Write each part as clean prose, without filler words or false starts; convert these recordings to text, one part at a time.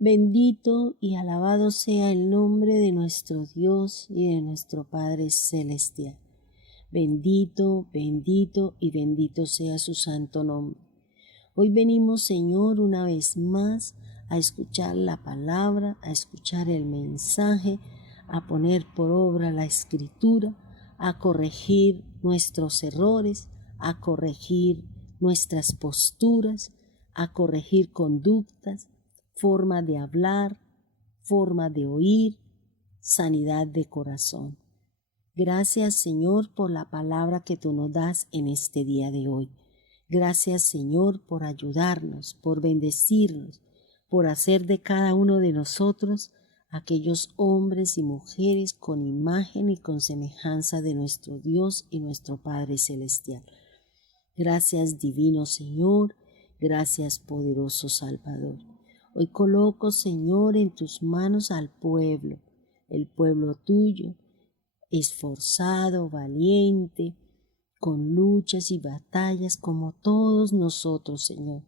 Bendito y alabado sea el nombre de nuestro Dios y de nuestro Padre Celestial. Bendito, bendito y bendito sea su santo nombre. Hoy venimos, Señor, una vez más a escuchar la palabra, a escuchar el mensaje, a poner por obra la escritura, a corregir nuestros errores, a corregir nuestras posturas, a corregir conductas, forma de hablar, forma de oír, sanidad de corazón. Gracias, Señor, por la palabra que tú nos das en este día de hoy. Gracias, Señor, por ayudarnos, por bendecirnos, por hacer de cada uno de nosotros aquellos hombres y mujeres con imagen y con semejanza de nuestro Dios y nuestro Padre Celestial. Gracias, divino Señor, gracias, poderoso Salvador. Hoy coloco, Señor, en tus manos al pueblo, el pueblo tuyo, esforzado, valiente, con luchas y batallas como todos nosotros, Señor.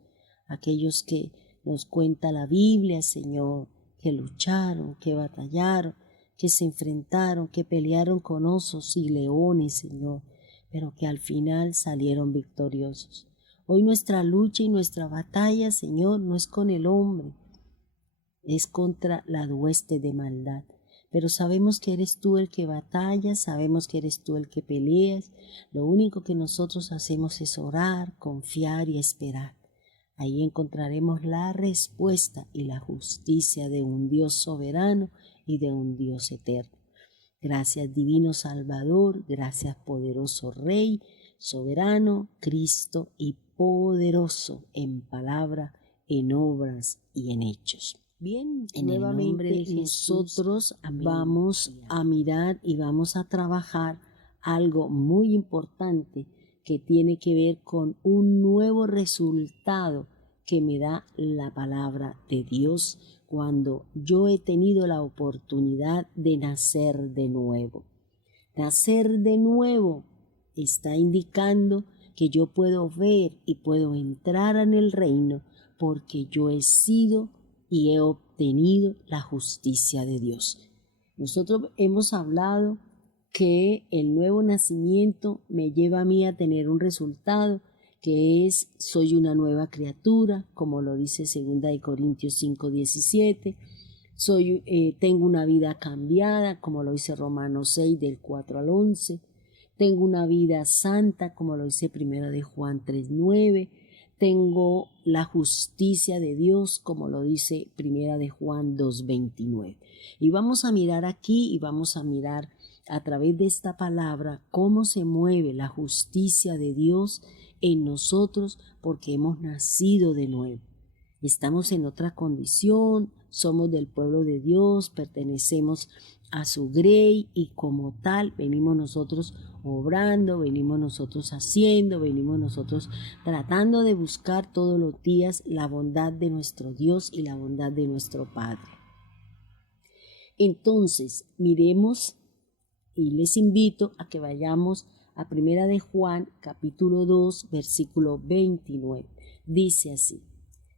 Aquellos que nos cuenta la Biblia, Señor, que lucharon, que batallaron, que se enfrentaron, que pelearon con osos y leones, Señor, pero que al final salieron victoriosos. Hoy nuestra lucha y nuestra batalla, Señor, no es con el hombre, es contra la hueste de maldad. Pero sabemos que eres tú el que batalla, sabemos que eres tú el que peleas. Lo único que nosotros hacemos es orar, confiar y esperar. Ahí encontraremos la respuesta y la justicia de un Dios soberano y de un Dios eterno. Gracias, divino Salvador, gracias, poderoso Rey, soberano, Cristo y poderoso en palabra, en obras y en hechos. Bien, nuevamente nosotros vamos a mirar y vamos a trabajar algo muy importante que tiene que ver con un nuevo resultado que me da la palabra de Dios cuando yo he tenido la oportunidad de nacer de nuevo. Nacer de nuevo está indicando que yo puedo ver y puedo entrar en el reino porque yo he sido y he obtenido la justicia de Dios. Nosotros hemos hablado que el nuevo nacimiento me lleva a mí a tener un resultado que es, soy una nueva criatura, como lo dice 2 Corintios 5:17, tengo una vida cambiada, como lo dice Romanos 6, del 4 al 11, tengo una vida santa, como lo dice 1 de Juan 3:9, tengo la justicia de Dios, como lo dice 1 de Juan 2:29. Y vamos a mirar aquí y vamos a mirar a través de esta palabra cómo se mueve la justicia de Dios en nosotros porque hemos nacido de nuevo. Estamos en otra condición, somos del pueblo de Dios, pertenecemos a su grey y como tal venimos nosotros obrando, venimos nosotros haciendo, venimos nosotros tratando de buscar todos los días la bondad de nuestro Dios y la bondad de nuestro Padre. Entonces, miremos y les invito a que vayamos a 1 de Juan, capítulo 2, versículo 29. Dice así: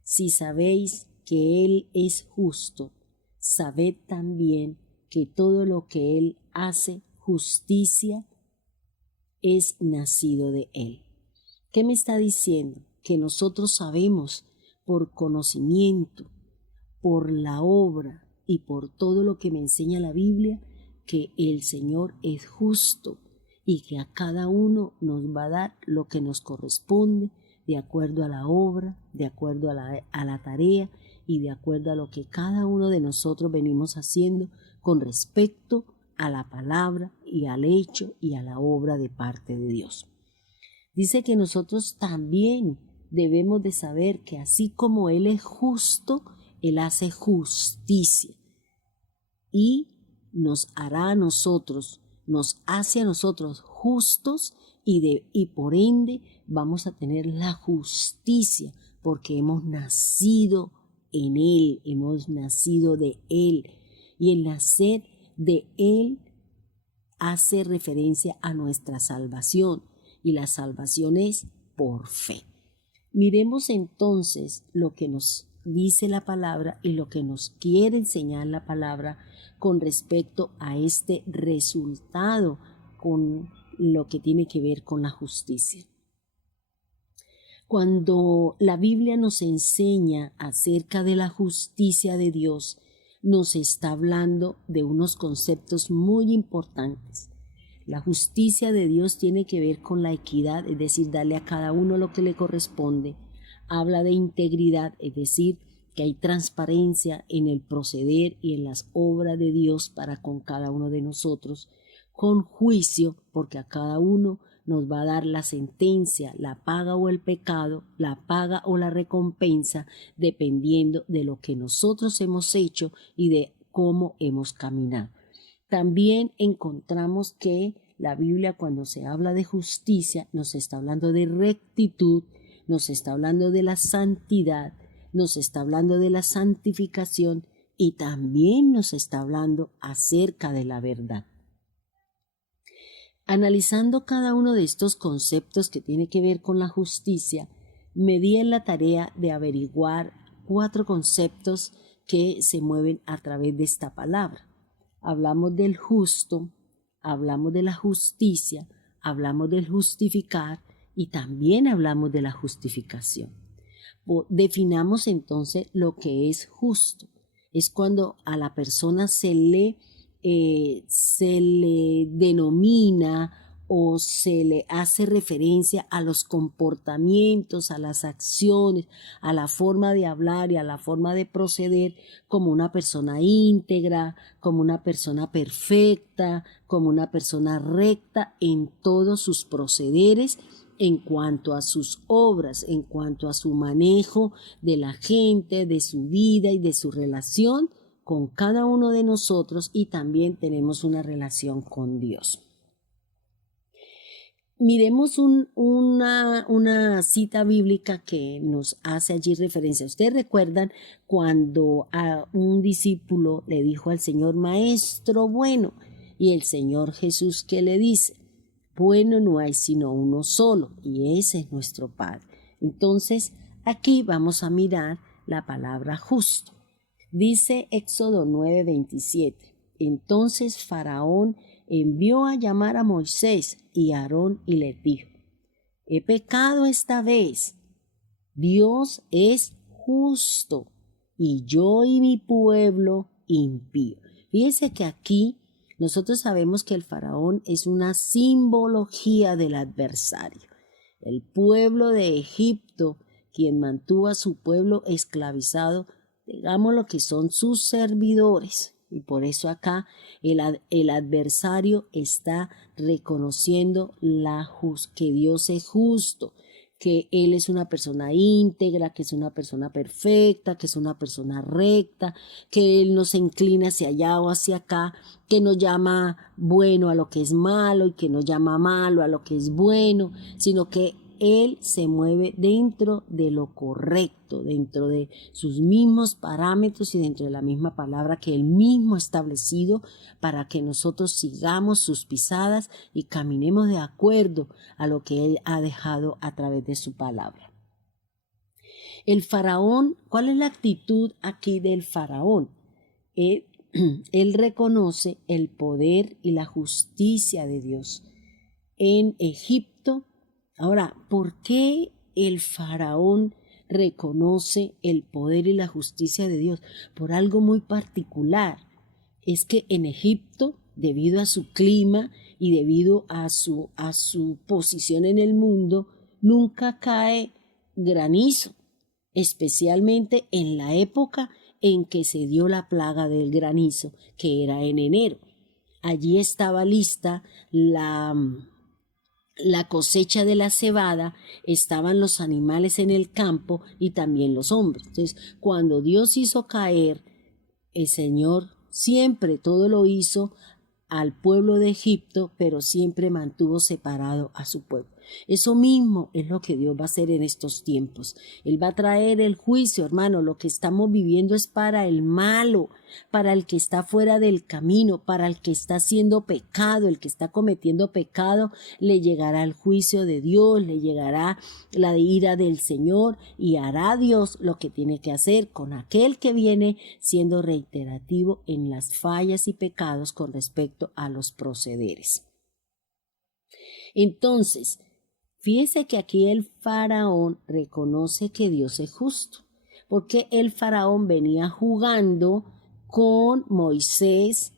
si sabéis que Él es justo, sabed también que todo lo que Él hace justicia es nacido de Él. ¿Qué me está diciendo? Que nosotros sabemos por conocimiento, por la obra y por todo lo que me enseña la Biblia, que el Señor es justo y que a cada uno nos va a dar lo que nos corresponde de acuerdo a la obra, de acuerdo a la tarea y de acuerdo a lo que cada uno de nosotros venimos haciendo con respecto a la palabra y al hecho y a la obra de parte de Dios. Dice que nosotros también debemos de saber que así como Él es justo, Él hace justicia y nos hará a nosotros, nos hace a nosotros justos y por ende vamos a tener la justicia porque hemos nacido en Él, hemos nacido de Él. Y el nacer de Él hace referencia a nuestra salvación y la salvación es por fe. Miremos entonces lo que nos dice la palabra y lo que nos quiere enseñar la palabra con respecto a este resultado, con lo que tiene que ver con la justicia. Cuando la Biblia nos enseña acerca de la justicia de Dios, nos está hablando de unos conceptos muy importantes. La justicia de Dios tiene que ver con la equidad, es decir, darle a cada uno lo que le corresponde. Habla de integridad, es decir, que hay transparencia en el proceder y en las obras de Dios para con cada uno de nosotros, con juicio, porque a cada uno nos va a dar la sentencia, la paga o el pecado, la paga o la recompensa, dependiendo de lo que nosotros hemos hecho y de cómo hemos caminado. También encontramos que la Biblia, cuando se habla de justicia, nos está hablando de rectitud, nos está hablando de la santidad, nos está hablando de la santificación y también nos está hablando acerca de la verdad. Analizando cada uno de estos conceptos que tiene que ver con la justicia, me di en la tarea de averiguar 4 conceptos que se mueven a través de esta palabra. Hablamos del justo, hablamos de la justicia, hablamos del justificar y también hablamos de la justificación. Definamos entonces lo que es justo. Es cuando a la persona se le denomina o se le hace referencia a los comportamientos, a las acciones, a la forma de hablar y a la forma de proceder como una persona íntegra, como una persona perfecta, como una persona recta en todos sus procederes, en cuanto a sus obras, en cuanto a su manejo de la gente, de su vida y de su relación con cada uno de nosotros, y también tenemos una relación con Dios. Miremos una cita bíblica que nos hace allí referencia. Ustedes recuerdan cuando a un discípulo le dijo al Señor, Maestro bueno, y el Señor Jesús, ¿qué le dice? Bueno no hay sino uno solo, y ese es nuestro Padre. Entonces, aquí vamos a mirar la palabra justo. Dice Éxodo 9:27, entonces Faraón envió a llamar a Moisés y a Aarón y les dijo, he pecado esta vez, Dios es justo y yo y mi pueblo impío. Fíjense que aquí nosotros sabemos que el Faraón es una simbología del adversario. El pueblo de Egipto, quien mantuvo a su pueblo esclavizado, digamos lo que son sus servidores, y por eso acá el adversario está reconociendo que Dios es justo, que Él es una persona íntegra, que es una persona perfecta, que es una persona recta, que Él no se inclina hacia allá o hacia acá, que no llama bueno a lo que es malo y que no llama malo a lo que es bueno, sino que Él se mueve dentro de lo correcto, dentro de sus mismos parámetros y dentro de la misma palabra que Él mismo ha establecido para que nosotros sigamos sus pisadas y caminemos de acuerdo a lo que Él ha dejado a través de su palabra. El faraón, ¿cuál es la actitud aquí del faraón? Él reconoce el poder y la justicia de Dios. En Egipto, ahora, ¿por qué el faraón reconoce el poder y la justicia de Dios? Por algo muy particular. Es que en Egipto, debido a su clima y debido a su posición en el mundo, nunca cae granizo, especialmente en la época en que se dio la plaga del granizo, que era en enero. Allí estaba lista la cosecha de la cebada, estaban los animales en el campo y también los hombres. Entonces, cuando Dios hizo caer, el Señor siempre todo lo hizo al pueblo de Egipto, pero siempre mantuvo separado a su pueblo. Eso mismo es lo que Dios va a hacer en estos tiempos. Él va a traer el juicio, hermano. Lo que estamos viviendo es para el malo, para el que está fuera del camino, para el que está haciendo pecado, el que está cometiendo pecado, le llegará el juicio de Dios, le llegará la ira del Señor y hará Dios lo que tiene que hacer con aquel que viene siendo reiterativo en las fallas y pecados con respecto a los procederes. Entonces, fíjese que aquí el faraón reconoce que Dios es justo, porque el faraón venía jugando con Moisés,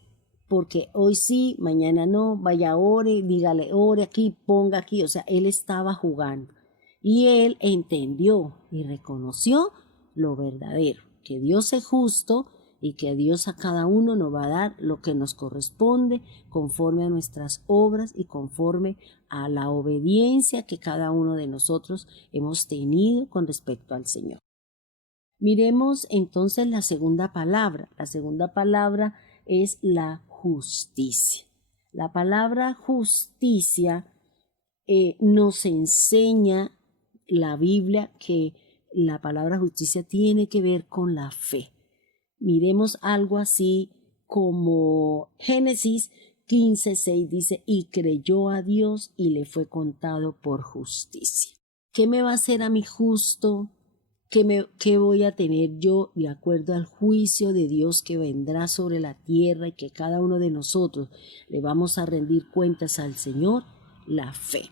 porque hoy sí, mañana no, vaya ore, dígale ore aquí, ponga aquí, o sea, él estaba jugando. Y él entendió y reconoció lo verdadero, que Dios es justo y que Dios a cada uno nos va a dar lo que nos corresponde conforme a nuestras obras y conforme a la obediencia que cada uno de nosotros hemos tenido con respecto al Señor. Miremos entonces la segunda palabra. La segunda palabra es la justicia. La palabra justicia nos enseña la Biblia que la palabra justicia tiene que ver con la fe. Miremos algo así como Génesis 15:6 dice, y creyó a Dios y le fue contado por justicia. ¿Qué me va a hacer a mí justo? ¿Qué voy a tener yo de acuerdo al juicio de Dios que vendrá sobre la tierra y que cada uno de nosotros le vamos a rendir cuentas al Señor? La fe.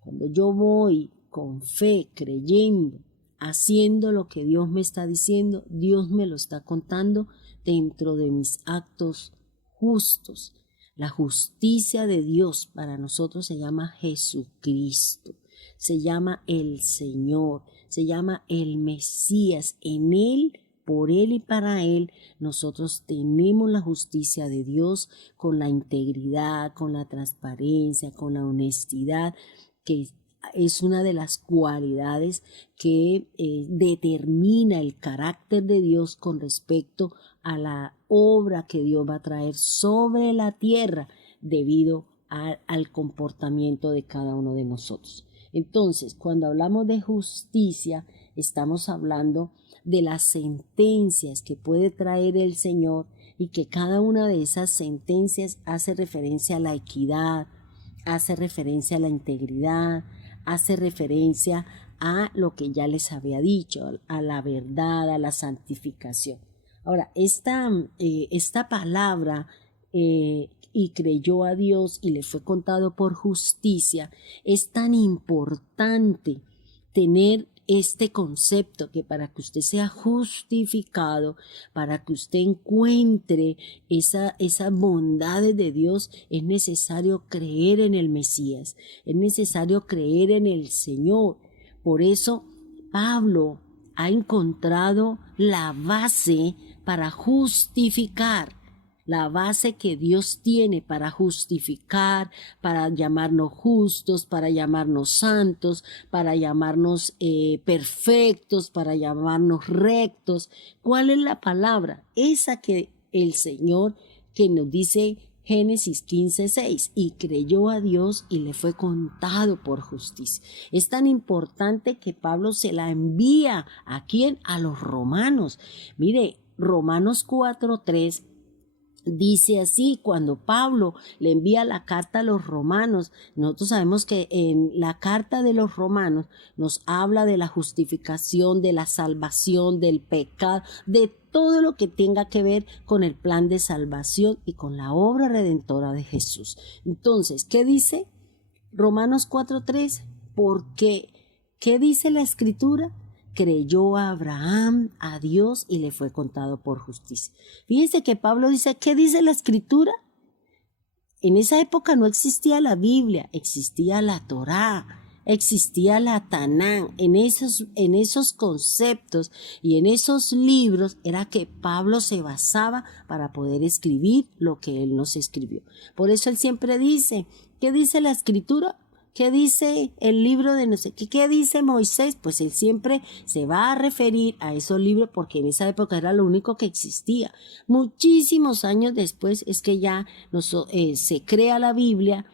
Cuando yo voy con fe, creyendo, haciendo lo que Dios me está diciendo, Dios me lo está contando dentro de mis actos justos. La justicia de Dios para nosotros se llama Jesucristo, se llama el Señor, se llama el Mesías. En Él, por Él y para Él, nosotros tenemos la justicia de Dios con la integridad, con la transparencia, con la honestidad, que es una de las cualidades que determina el carácter de Dios con respecto a la obra que Dios va a traer sobre la tierra debido al comportamiento de cada uno de nosotros. Entonces, cuando hablamos de justicia, estamos hablando de las sentencias que puede traer el Señor y que cada una de esas sentencias hace referencia a la equidad, hace referencia a la integridad, hace referencia a lo que ya les había dicho, a la verdad, a la santificación. Ahora, esta palabra, y creyó a Dios y le fue contado por justicia, es tan importante tener este concepto que para que usted sea justificado, para que usted encuentre esas bondades de Dios, es necesario creer en el Mesías, es necesario creer en el Señor. Por eso Pablo ha encontrado la base para justificar. La base que Dios tiene para justificar, para llamarnos justos, para llamarnos santos, para llamarnos perfectos, para llamarnos rectos. ¿Cuál es la palabra? Esa que el Señor que nos dice Génesis 15:6, y creyó a Dios y le fue contado por justicia. Es tan importante que Pablo se la envía ¿a quién? A los romanos. Mire, Romanos 4:3 dice así, cuando Pablo le envía la carta a los romanos, nosotros sabemos que en la carta de los romanos nos habla de la justificación, de la salvación, del pecado, de todo lo que tenga que ver con el plan de salvación y con la obra redentora de Jesús. Entonces, ¿qué dice Romanos 4:3? Porque, ¿qué dice la Escritura? Creyó a Abraham a Dios y le fue contado por justicia. Fíjense que Pablo dice, ¿qué dice la Escritura? En esa época no existía la Biblia, existía la Torá, existía la Tanán. En esos conceptos y en esos libros era que Pablo se basaba para poder escribir lo que él nos escribió. Por eso él siempre dice, ¿qué dice la Escritura? ¿Qué dice el libro de no sé qué? ¿Qué dice Moisés? Pues él siempre se va a referir a esos libros porque en esa época era lo único que existía. Muchísimos años después es que ya se crea la Biblia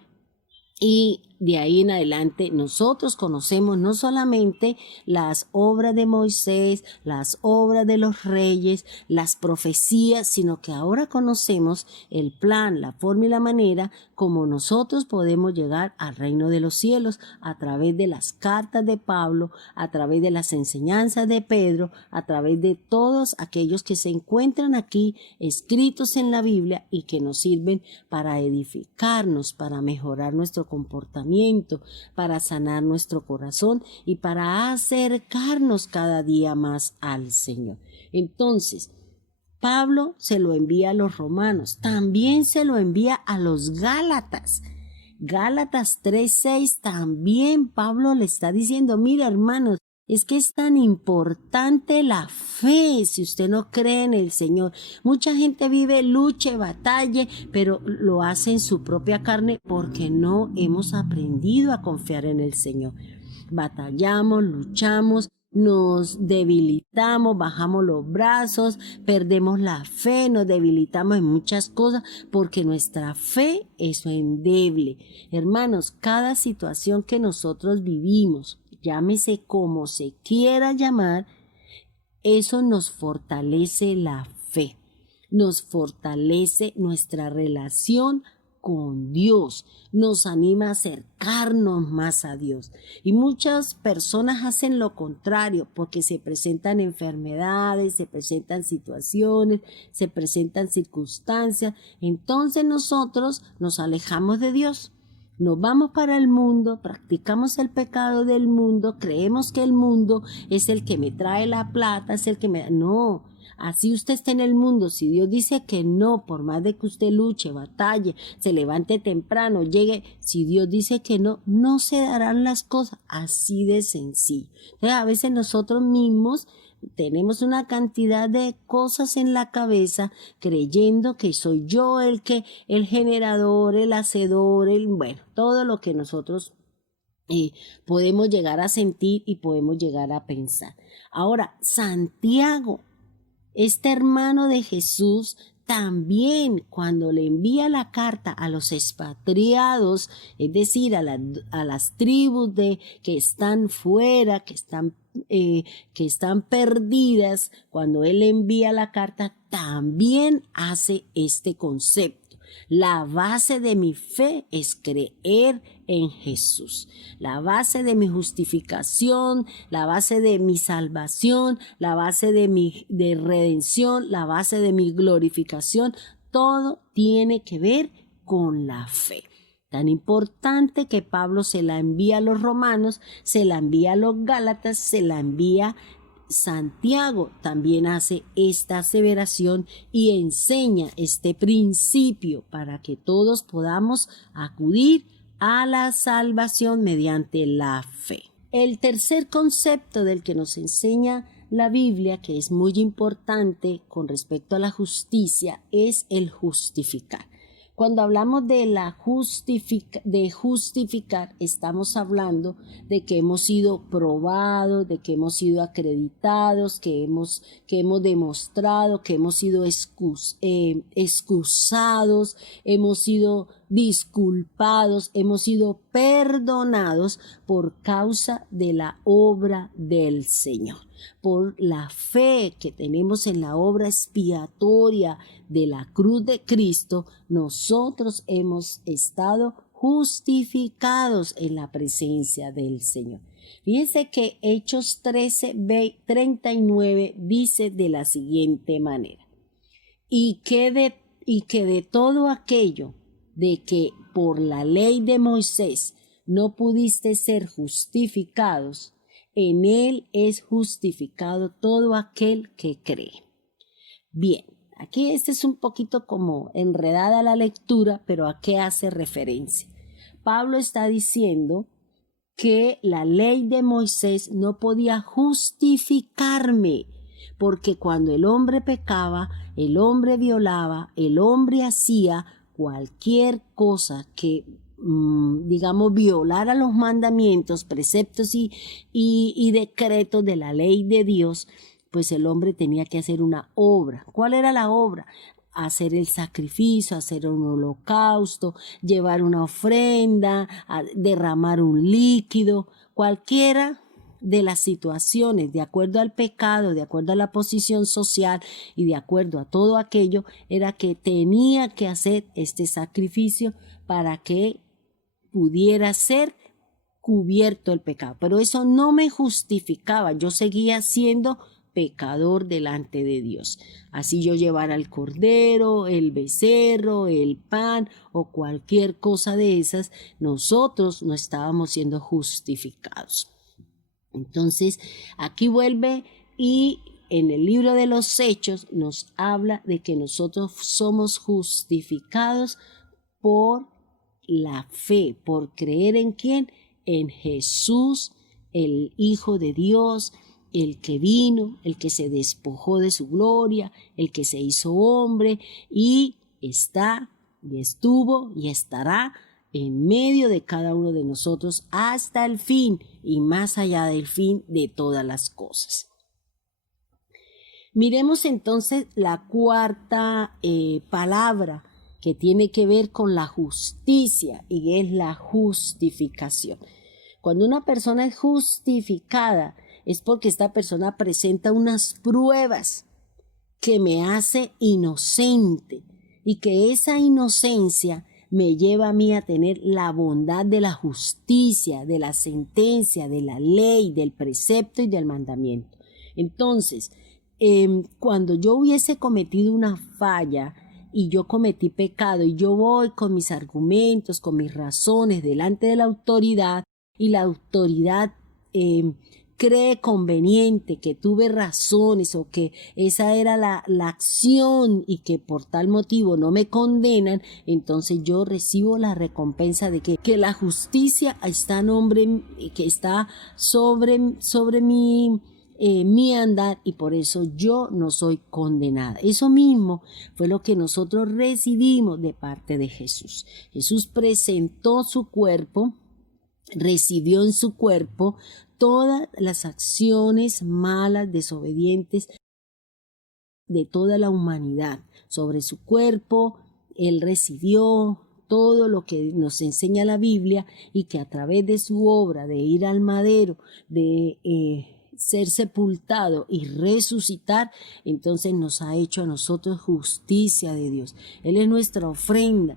y de ahí en adelante nosotros conocemos no solamente las obras de Moisés, las obras de los reyes, las profecías, sino que ahora conocemos el plan, la forma y la manera como nosotros podemos llegar al reino de los cielos a través de las cartas de Pablo, a través de las enseñanzas de Pedro, a través de todos aquellos que se encuentran aquí escritos en la Biblia y que nos sirven para edificarnos, para mejorar nuestro comportamiento, para sanar nuestro corazón y para acercarnos cada día más al Señor. Entonces, Pablo se lo envía a los romanos, también se lo envía a los Gálatas. Gálatas 3:6 también Pablo le está diciendo, mira hermanos, es que es tan importante la fe si usted no cree en el Señor. Mucha gente vive, luche, batalle, pero lo hace en su propia carne porque no hemos aprendido a confiar en el Señor. Batallamos, luchamos, nos debilitamos, bajamos los brazos, perdemos la fe, nos debilitamos en muchas cosas porque nuestra fe es endeble. Hermanos, cada situación que nosotros vivimos, llámese como se quiera llamar, eso nos fortalece la fe, nos fortalece nuestra relación con Dios, nos anima a acercarnos más a Dios. Y muchas personas hacen lo contrario porque se presentan enfermedades, se presentan situaciones, se presentan circunstancias. Entonces nosotros nos alejamos de Dios. Nos vamos para el mundo, practicamos el pecado del mundo, creemos que el mundo es el que me trae la plata, es el que me... No, así usted está en el mundo. Si Dios dice que no, por más de que usted luche, batalle, se levante temprano, llegue, si Dios dice que no, no se darán las cosas, así de sencillo. Entonces, a veces nosotros mismos tenemos una cantidad de cosas en la cabeza creyendo que soy yo el generador, el hacedor, bueno, todo lo que nosotros podemos llegar a sentir y podemos llegar a pensar. Ahora, Santiago, este hermano de Jesús, también cuando le envía la carta a los expatriados, es decir, a las tribus que están fuera, que están perdidas, cuando él envía la carta, también hace este concepto. La base de mi fe es creer en Jesús. La base de mi justificación, la base de mi salvación, la base de mi redención, la base de mi glorificación, todo tiene que ver con la fe. Tan importante que Pablo se la envía a los romanos, se la envía a los gálatas, se la envía Santiago, también hace esta aseveración y enseña este principio para que todos podamos acudir a la salvación mediante la fe. El tercer concepto del que nos enseña la Biblia, que es muy importante con respecto a la justicia, es el justificar. Cuando hablamos de justificar, estamos hablando de que hemos sido probados, de que hemos sido acreditados, que hemos demostrado, que hemos sido excusados, hemos sido disculpados, hemos sido perdonados por causa de la obra del Señor, por la fe que tenemos en la obra expiatoria de la cruz de Cristo. Nosotros hemos estado justificados en la presencia del Señor. Fíjense que Hechos 13:39 dice de la siguiente manera: y que de todo aquello de que por la ley de Moisés no pudiste ser justificados, en él es justificado todo aquel que cree. Bien, aquí este es un poquito como enredada la lectura, pero ¿a qué hace referencia? Pablo está diciendo que la ley de Moisés no podía justificarme, porque cuando el hombre pecaba, el hombre violaba, el hombre hacía cualquier cosa que violara los mandamientos, preceptos y decretos de la ley de Dios, pues el hombre tenía que hacer una obra. ¿Cuál era la obra? hacer el sacrificio, hacer un holocausto, llevar una ofrenda, derramar un líquido, cualquiera de las situaciones, de acuerdo al pecado, de acuerdo a la posición social y de acuerdo a todo aquello, era que tenía que hacer este sacrificio para que pudiera ser cubierto el pecado. Pero eso no me justificaba, yo seguía siendo pecador delante de Dios. Así yo llevara el cordero, el becerro, el pan o cualquier cosa de esas, nosotros no estábamos siendo justificados. Entonces, aquí vuelve y en el libro de los Hechos nos habla de que nosotros somos justificados por la fe, por creer en ¿quién? En Jesús, el Hijo de Dios, el que vino, el que se despojó de su gloria, el que se hizo hombre y está y estuvo y estará en medio de cada uno de nosotros hasta el fin y más allá del fin de todas las cosas. Miremos entonces la cuarta palabra que tiene que ver con la justicia y es la justificación. Cuando una persona es justificada es porque esta persona presenta unas pruebas que me hace inocente y que esa inocencia me lleva a mí a tener la bondad de la justicia, de la sentencia, de la ley, del precepto y del mandamiento. Entonces, cuando yo hubiese cometido una falla y yo cometí pecado y yo voy con mis argumentos, con mis razones delante de la autoridad y la autoridad cree conveniente que tuve razones o que esa era la acción y que por tal motivo no me condenan, entonces yo recibo la recompensa de que la justicia está sobre mi andar y por eso yo no soy condenada. Eso mismo fue lo que nosotros recibimos de parte de Jesús. Jesús presentó su cuerpo, recibió en su cuerpo todas las acciones malas, desobedientes de toda la humanidad. Sobre su cuerpo, Él recibió todo lo que nos enseña la Biblia y que a través de su obra de ir al madero, de ser sepultado y resucitar, entonces nos ha hecho a nosotros justicia de Dios. Él es nuestra ofrenda.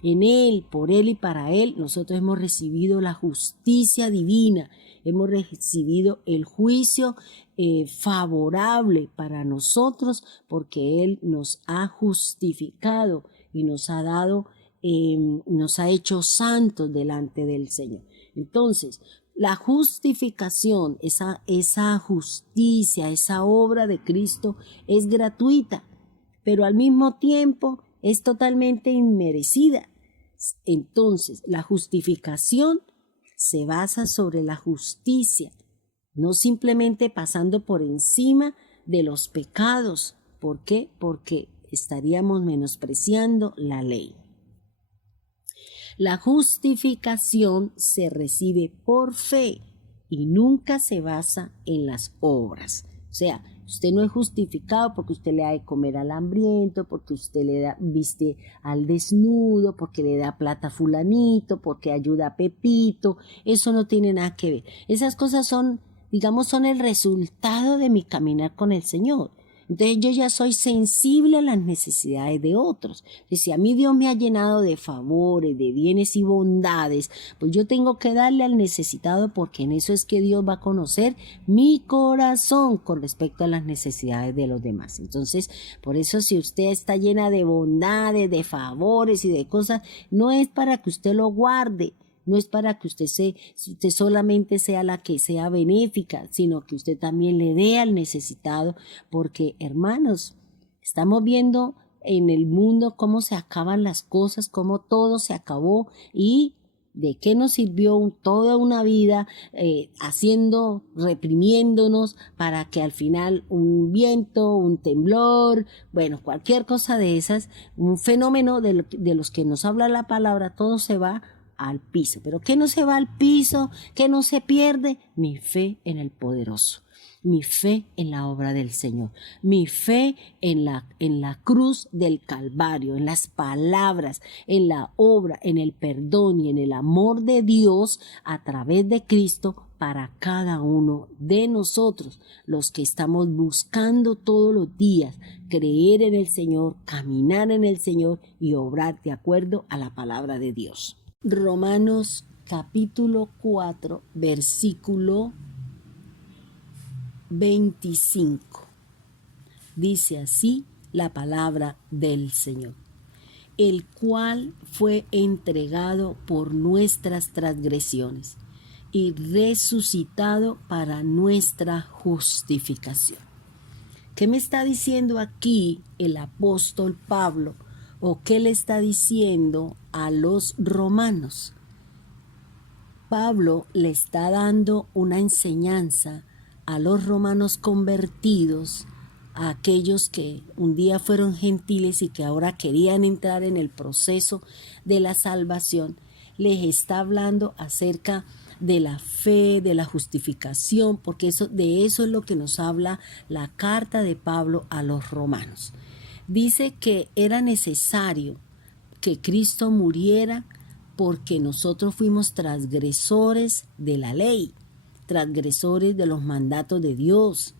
En Él, por Él y para Él, nosotros hemos recibido la justicia divina, hemos recibido el juicio favorable para nosotros porque Él nos ha justificado y nos ha dado, nos ha hecho santos delante del Señor. Entonces, la justificación, esa justicia, esa obra de Cristo es gratuita, pero al mismo tiempo es totalmente inmerecida. Entonces, la justificación se basa sobre la justicia, no simplemente pasando por encima de los pecados. ¿Por qué? Porque estaríamos menospreciando la ley. La justificación se recibe por fe y nunca se basa en las obras. O sea, usted no es justificado porque usted le da de comer al hambriento, porque usted viste al desnudo, porque le da plata a fulanito, porque ayuda a Pepito. Eso no tiene nada que ver. Esas cosas son el resultado de mi caminar con el Señor. Entonces yo ya soy sensible a las necesidades de otros. Entonces, si a mí Dios me ha llenado de favores, de bienes y bondades, pues yo tengo que darle al necesitado porque en eso es que Dios va a conocer mi corazón con respecto a las necesidades de los demás. Entonces, por eso si usted está llena de bondades, de favores y de cosas, no es para que usted lo guarde. No es para que usted solamente sea la que sea benéfica, sino que usted también le dé al necesitado, porque hermanos, estamos viendo en el mundo cómo se acaban las cosas, cómo todo se acabó y de qué nos sirvió toda una vida reprimiéndonos para que al final un viento, un temblor, bueno, cualquier cosa de esas, un fenómeno de los que nos habla la palabra, todo se va al piso. ¿Pero qué no se va al piso? ¿Qué no se pierde? Mi fe en el poderoso. Mi fe en la obra del Señor, mi fe en la cruz del Calvario, en las palabras, en la obra, en el perdón y en el amor de Dios a través de Cristo para cada uno de nosotros, los que estamos buscando todos los días creer en el Señor, caminar en el Señor y obrar de acuerdo a la palabra de Dios. Romanos capítulo 4, versículo 25. Dice así la palabra del Señor, el cual fue entregado por nuestras transgresiones y resucitado para nuestra justificación. ¿Qué me está diciendo aquí el apóstol Pablo? ¿O qué le está diciendo a los romanos? Pablo le está dando una enseñanza a los romanos convertidos, a aquellos que un día fueron gentiles y que ahora querían entrar en el proceso de la salvación. Les está hablando acerca de la fe, de la justificación, porque de eso es lo que nos habla la carta de Pablo a los romanos. Dice que era necesario que Cristo muriera porque nosotros fuimos transgresores de la ley, transgresores de los mandatos de Dios.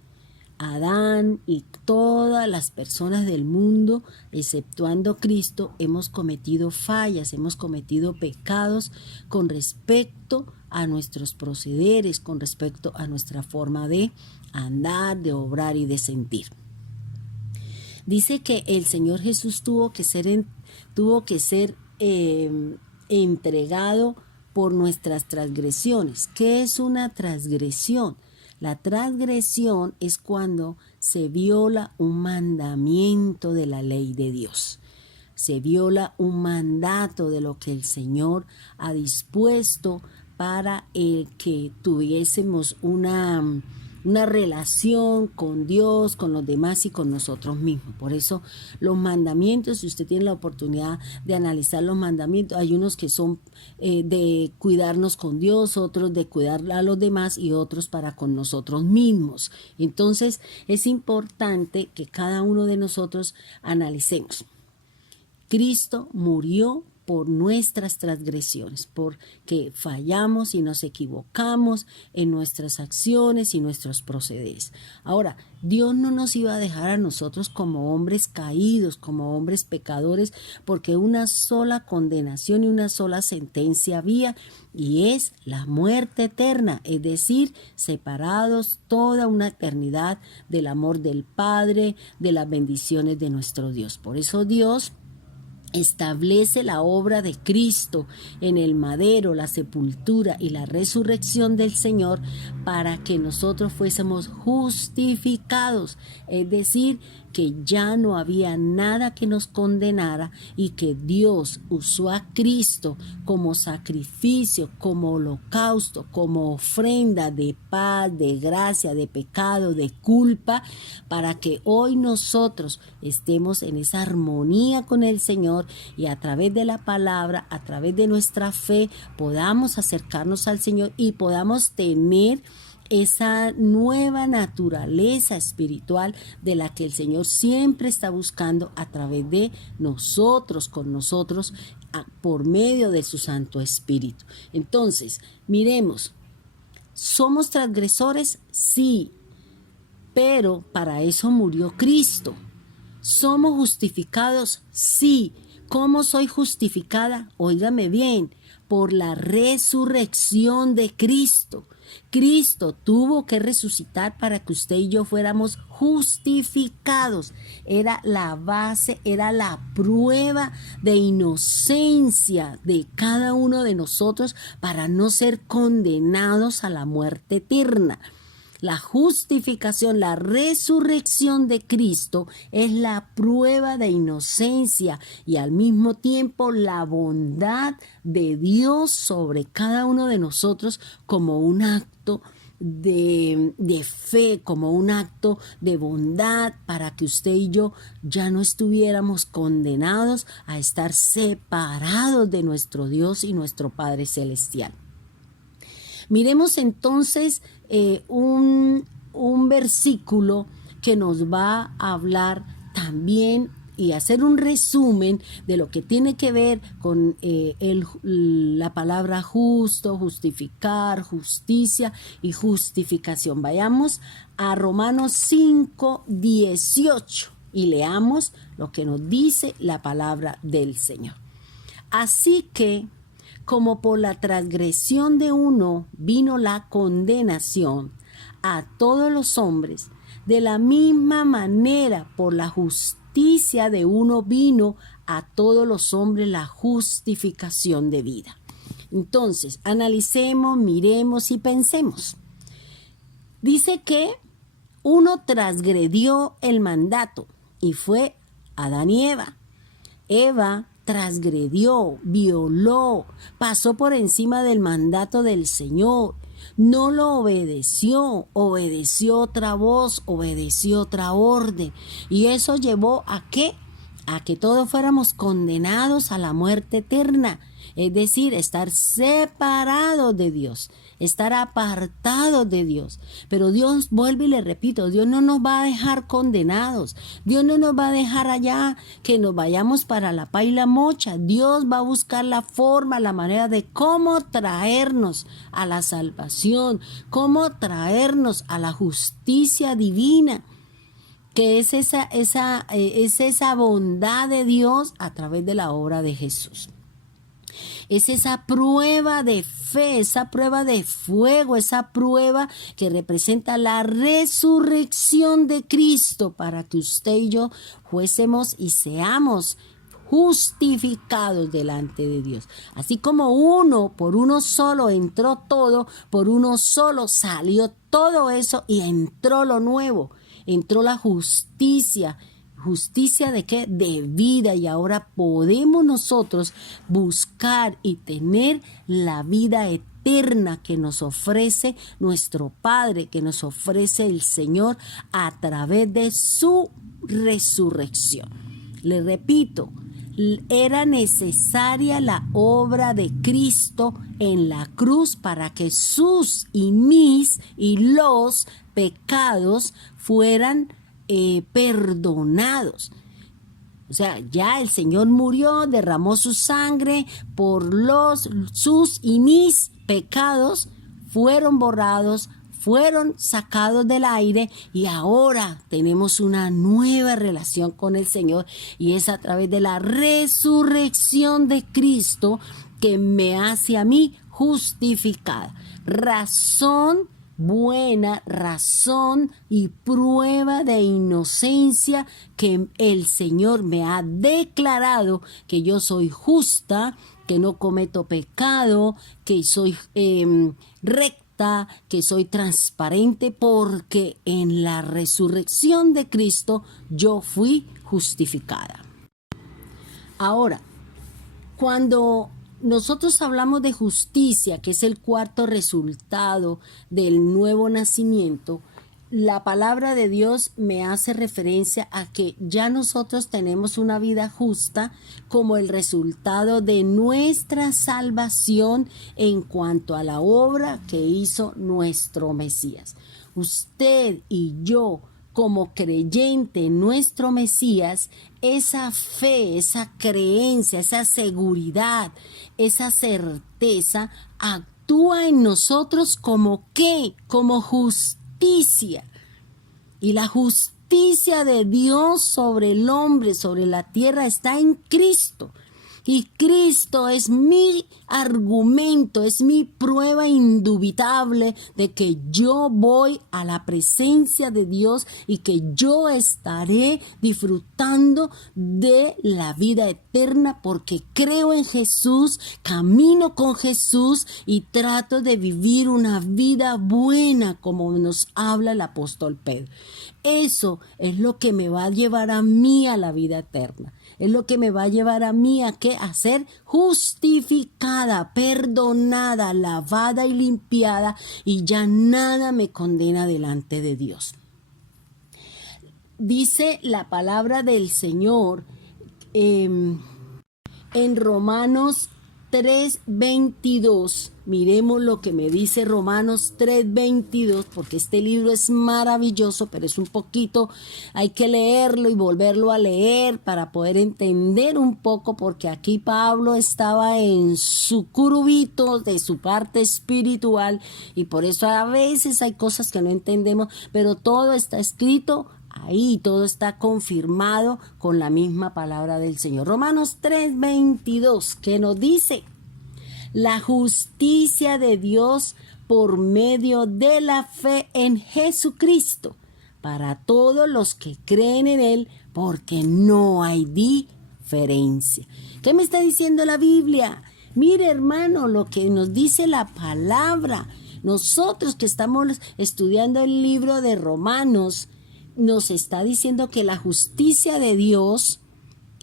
Adán y todas las personas del mundo, exceptuando Cristo, hemos cometido fallas, hemos cometido pecados con respecto a nuestros procederes, con respecto a nuestra forma de andar, de obrar y de sentir. Dice que el Señor Jesús tuvo que ser entregado por nuestras transgresiones. ¿Qué es una transgresión? La transgresión es cuando se viola un mandamiento de la ley de Dios. Se viola un mandato de lo que el Señor ha dispuesto para el que tuviésemos una relación con Dios, con los demás y con nosotros mismos. Por eso los mandamientos, si usted tiene la oportunidad de analizar los mandamientos, hay unos que son de cuidarnos con Dios, otros de cuidar a los demás y otros para con nosotros mismos. Entonces es importante que cada uno de nosotros analicemos. Cristo murió por nuestras transgresiones, porque fallamos y nos equivocamos en nuestras acciones y nuestros procederes. Ahora, Dios no nos iba a dejar a nosotros como hombres caídos, como hombres pecadores, porque una sola condenación y una sola sentencia había, y es la muerte eterna, es decir, separados toda una eternidad del amor del Padre, de las bendiciones de nuestro Dios. Por eso Dios establece la obra de Cristo en el madero, la sepultura y la resurrección del Señor para que nosotros fuésemos justificados, es decir, que ya no había nada que nos condenara y que Dios usó a Cristo como sacrificio, como holocausto, como ofrenda de paz, de gracia, de pecado, de culpa, para que hoy nosotros estemos en esa armonía con el Señor y a través de la palabra, a través de nuestra fe, podamos acercarnos al Señor y podamos tener esa nueva naturaleza espiritual de la que el Señor siempre está buscando a través de nosotros, con nosotros, por medio de su Santo Espíritu. Entonces, miremos, ¿somos transgresores? Sí, pero para eso murió Cristo. ¿Somos justificados? Sí. ¿Cómo soy justificada? Óigame bien, por la resurrección de Cristo. Cristo tuvo que resucitar para que usted y yo fuéramos justificados. Era la base, era la prueba de inocencia de cada uno de nosotros para no ser condenados a la muerte eterna. La justificación, la resurrección de Cristo es la prueba de inocencia y al mismo tiempo la bondad de Dios sobre cada uno de nosotros como un acto de fe, como un acto de bondad para que usted y yo ya no estuviéramos condenados a estar separados de nuestro Dios y nuestro Padre Celestial. Miremos entonces un versículo que nos va a hablar también y hacer un resumen de lo que tiene que ver con la palabra justo, justificar, justicia y justificación. Vayamos a Romanos 5:18 y leamos lo que nos dice la palabra del Señor. Así que, como por la transgresión de uno vino la condenación a todos los hombres, de la misma manera por la justicia de uno vino a todos los hombres la justificación de vida. Entonces, analicemos, miremos y pensemos. Dice que uno transgredió el mandato y fue Adán y Eva. Eva transgredió, violó, pasó por encima del mandato del Señor. No lo obedeció, obedeció otra voz, obedeció otra orden. Y eso llevó ¿a qué? A que todos fuéramos condenados a la muerte eterna. Es decir, estar separados de Dios, estar apartados de Dios. Pero Dios, vuelvo y le repito, Dios no nos va a dejar condenados. Dios no nos va a dejar allá que nos vayamos para la paila mocha. Dios va a buscar la forma, la manera de cómo traernos a la salvación, cómo traernos a la justicia divina, que es esa bondad de Dios a través de la obra de Jesús. Es esa prueba de fe, esa prueba de fuego, esa prueba que representa la resurrección de Cristo para que usted y yo fuésemos y seamos justificados delante de Dios. Así como por uno solo entró todo, por uno solo salió todo eso y entró lo nuevo, entró la justicia. ¿Justicia de qué? De vida. Y ahora podemos nosotros buscar y tener la vida eterna que nos ofrece nuestro Padre, que nos ofrece el Señor a través de su resurrección. Le repito, era necesaria la obra de Cristo en la cruz para que sus y mis y los pecados fueran perdonados. O sea, ya el Señor murió, derramó su sangre por sus y mis pecados, fueron borrados, fueron sacados del aire y ahora tenemos una nueva relación con el Señor y es a través de la resurrección de Cristo que me hace a mí justificada. Buena razón y prueba de inocencia que el Señor me ha declarado que yo soy justa, que no cometo pecado, que soy recta, que soy transparente, porque en la resurrección de Cristo yo fui justificada. Ahora, cuando nosotros hablamos de justicia, que es el cuarto resultado del nuevo nacimiento, la palabra de Dios me hace referencia a que ya nosotros tenemos una vida justa como el resultado de nuestra salvación en cuanto a la obra que hizo nuestro Mesías. Usted y yo, como creyente en nuestro Mesías, esa fe, esa creencia, esa seguridad, esa certeza actúa en nosotros como ¿qué? Como justicia. Y la justicia de Dios sobre el hombre, sobre la tierra, está en Cristo. Y Cristo es mi argumento, es mi prueba indubitable de que yo voy a la presencia de Dios y que yo estaré disfrutando de la vida eterna porque creo en Jesús, camino con Jesús y trato de vivir una vida buena como nos habla el apóstol Pedro. Eso es lo que me va a llevar a mí a la vida eterna. Es lo que me va a llevar a mí a ¿qué? A ser justificada, perdonada, lavada y limpiada, y ya nada me condena delante de Dios. Dice la palabra del Señor en Romanos 3:22. Miremos lo que me dice Romanos 3:22, porque este libro es maravilloso, pero es un poquito, hay que leerlo y volverlo a leer para poder entender un poco, porque aquí Pablo estaba en su curubito de su parte espiritual, y por eso a veces hay cosas que no entendemos, pero todo está escrito ahí, todo está confirmado con la misma palabra del Señor. Romanos 3:22, que nos dice: la justicia de Dios por medio de la fe en Jesucristo para todos los que creen en Él, porque no hay diferencia. ¿Qué me está diciendo la Biblia? Mire, hermano, lo que nos dice la palabra. Nosotros que estamos estudiando el libro de Romanos, nos está diciendo que la justicia de Dios,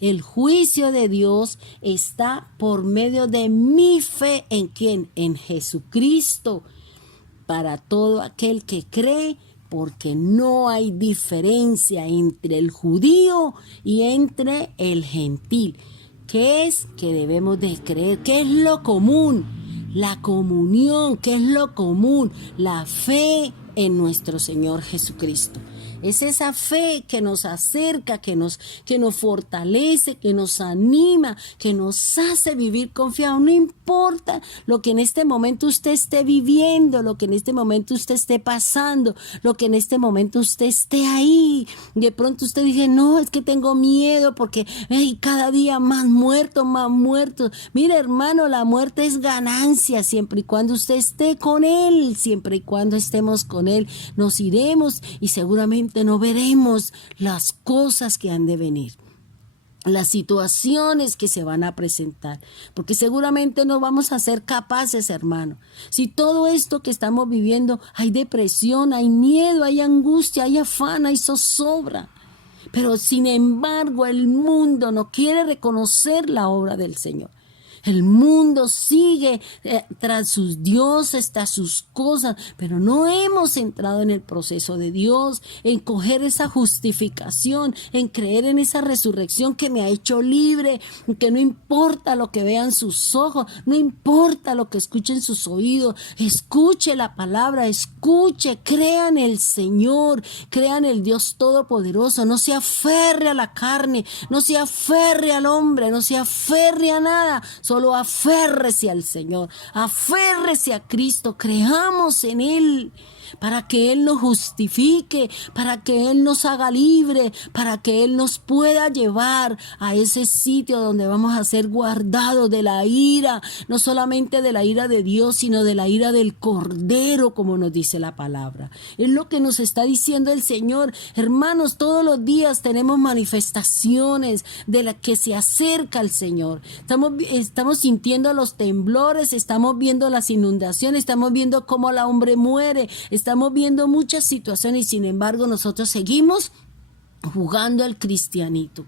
el juicio de Dios, está por medio de mi fe. ¿En quién? En Jesucristo, para todo aquel que cree, porque no hay diferencia entre el judío y entre el gentil. ¿Qué es? Que debemos de creer. ¿Qué es lo común? La comunión. ¿Qué es lo común? La fe en nuestro Señor Jesucristo. Es esa fe que nos acerca, que nos fortalece, que nos anima, que nos hace vivir confiado. No importa lo que en este momento usted esté viviendo, lo que en este momento usted esté pasando, lo que en este momento usted esté ahí. De pronto usted dice, no, es que tengo miedo porque cada día más muertos, más muertos. Mire, hermano, la muerte es ganancia siempre y cuando usted esté con Él, siempre y cuando estemos con Él. Nos iremos y seguramente no veremos las cosas que han de venir, las situaciones que se van a presentar, porque seguramente no vamos a ser capaces, hermano. Si todo esto que estamos viviendo, hay depresión, hay miedo, hay angustia, hay afán, hay zozobra, pero sin embargo el mundo no quiere reconocer la obra del Señor. El mundo sigue tras sus dioses, tras sus cosas, pero no hemos entrado en el proceso de Dios, en coger esa justificación, en creer en esa resurrección que me ha hecho libre, que no importa lo que vean sus ojos, no importa lo que escuchen sus oídos, escuche la palabra, escuche, crean el Señor, crean el Dios Todopoderoso, no se aferre a la carne, no se aferre al hombre, no se aferre a nada, solo aférrese al Señor, aférrese a Cristo, creamos en Él para que Él nos justifique, para que Él nos haga libre, para que Él nos pueda llevar a ese sitio donde vamos a ser guardados de la ira, no solamente de la ira de Dios, sino de la ira del Cordero, como nos dice la palabra. Es lo que nos está diciendo el Señor. Hermanos, todos los días tenemos manifestaciones de la que se acerca el Señor. Estamos sintiendo los temblores, estamos viendo las inundaciones, estamos viendo cómo el hombre muere, estamos viendo muchas situaciones y sin embargo nosotros seguimos jugando al cristianito.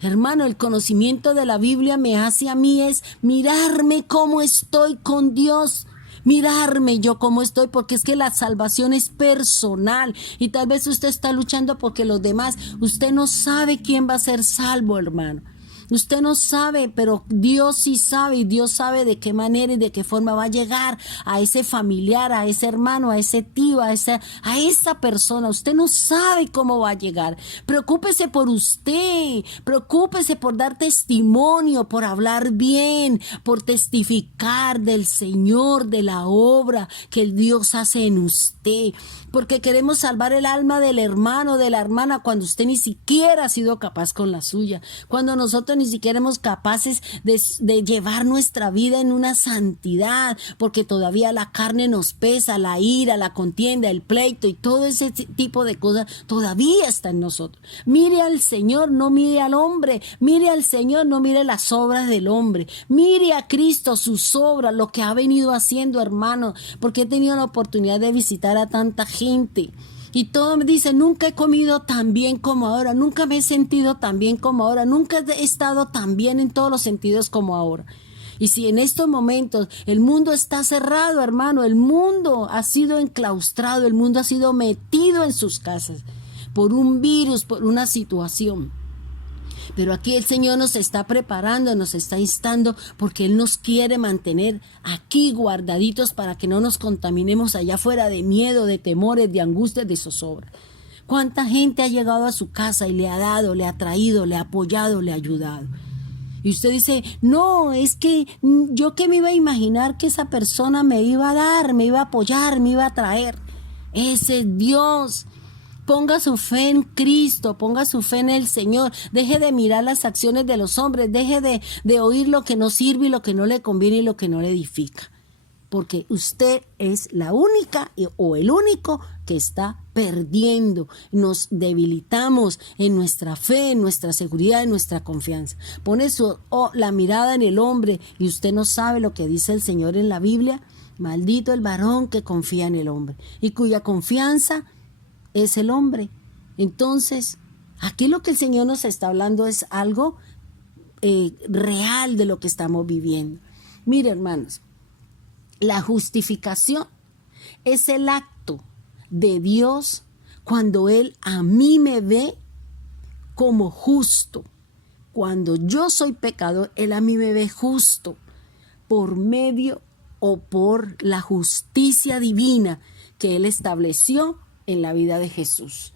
Hermano, el conocimiento de la Biblia me hace a mí es mirarme cómo estoy con Dios. Mirarme yo cómo estoy, porque es que la salvación es personal y tal vez usted está luchando porque los demás, usted no sabe quién va a ser salvo, hermano. Usted no sabe, pero Dios sí sabe, y Dios sabe de qué manera y de qué forma va a llegar a ese familiar, a ese hermano, a ese tío, a esa persona. Usted no sabe cómo va a llegar. Preocúpese por usted, preocúpese por dar testimonio, por hablar bien, por testificar del Señor, de la obra que el Dios hace en usted. Porque queremos salvar el alma del hermano, de la hermana, cuando usted ni siquiera ha sido capaz con la suya. Cuando nosotros ni siquiera somos capaces de llevar nuestra vida en una santidad, porque todavía la carne nos pesa, la ira, la contienda, el pleito y todo ese tipo de cosas todavía está en nosotros. Mire al Señor, no mire al hombre. Mire al Señor, no mire las obras del hombre. Mire a Cristo, sus obras, lo que ha venido haciendo, hermano, porque he tenido la oportunidad de visitar a tanta gente. Y todo me dice, nunca he comido tan bien como ahora, nunca me he sentido tan bien como ahora, nunca he estado tan bien en todos los sentidos como ahora. Y si en estos momentos el mundo está cerrado, hermano, el mundo ha sido enclaustrado, el mundo ha sido metido en sus casas por un virus, por una situación. Pero aquí el Señor nos está preparando, nos está instando, porque Él nos quiere mantener aquí guardaditos para que no nos contaminemos allá afuera de miedo, de temores, de angustias, de zozobra. ¿Cuánta gente ha llegado a su casa y le ha dado, le ha traído, le ha apoyado, le ha ayudado? Y usted dice, no, es que yo qué me iba a imaginar que esa persona me iba a dar, me iba a apoyar, me iba a traer. Ese es Dios. Ponga su fe en Cristo, ponga su fe en el Señor. Deje de mirar las acciones de los hombres, deje de oír lo que no sirve y lo que no le conviene y lo que no le edifica. Porque usted es la única o el único que está perdiendo. Nos debilitamos en nuestra fe, en nuestra seguridad, en nuestra confianza. Pone la mirada en el hombre y usted no sabe lo que dice el Señor en la Biblia. Maldito el varón que confía en el hombre y cuya confianza es el hombre. Entonces, aquí lo que el Señor nos está hablando es algo real de lo que estamos viviendo. Mire, hermanos, la justificación es el acto de Dios cuando Él a mí me ve como justo. Cuando yo soy pecador, Él a mí me ve justo por medio o por la justicia divina que Él estableció en la vida de Jesús.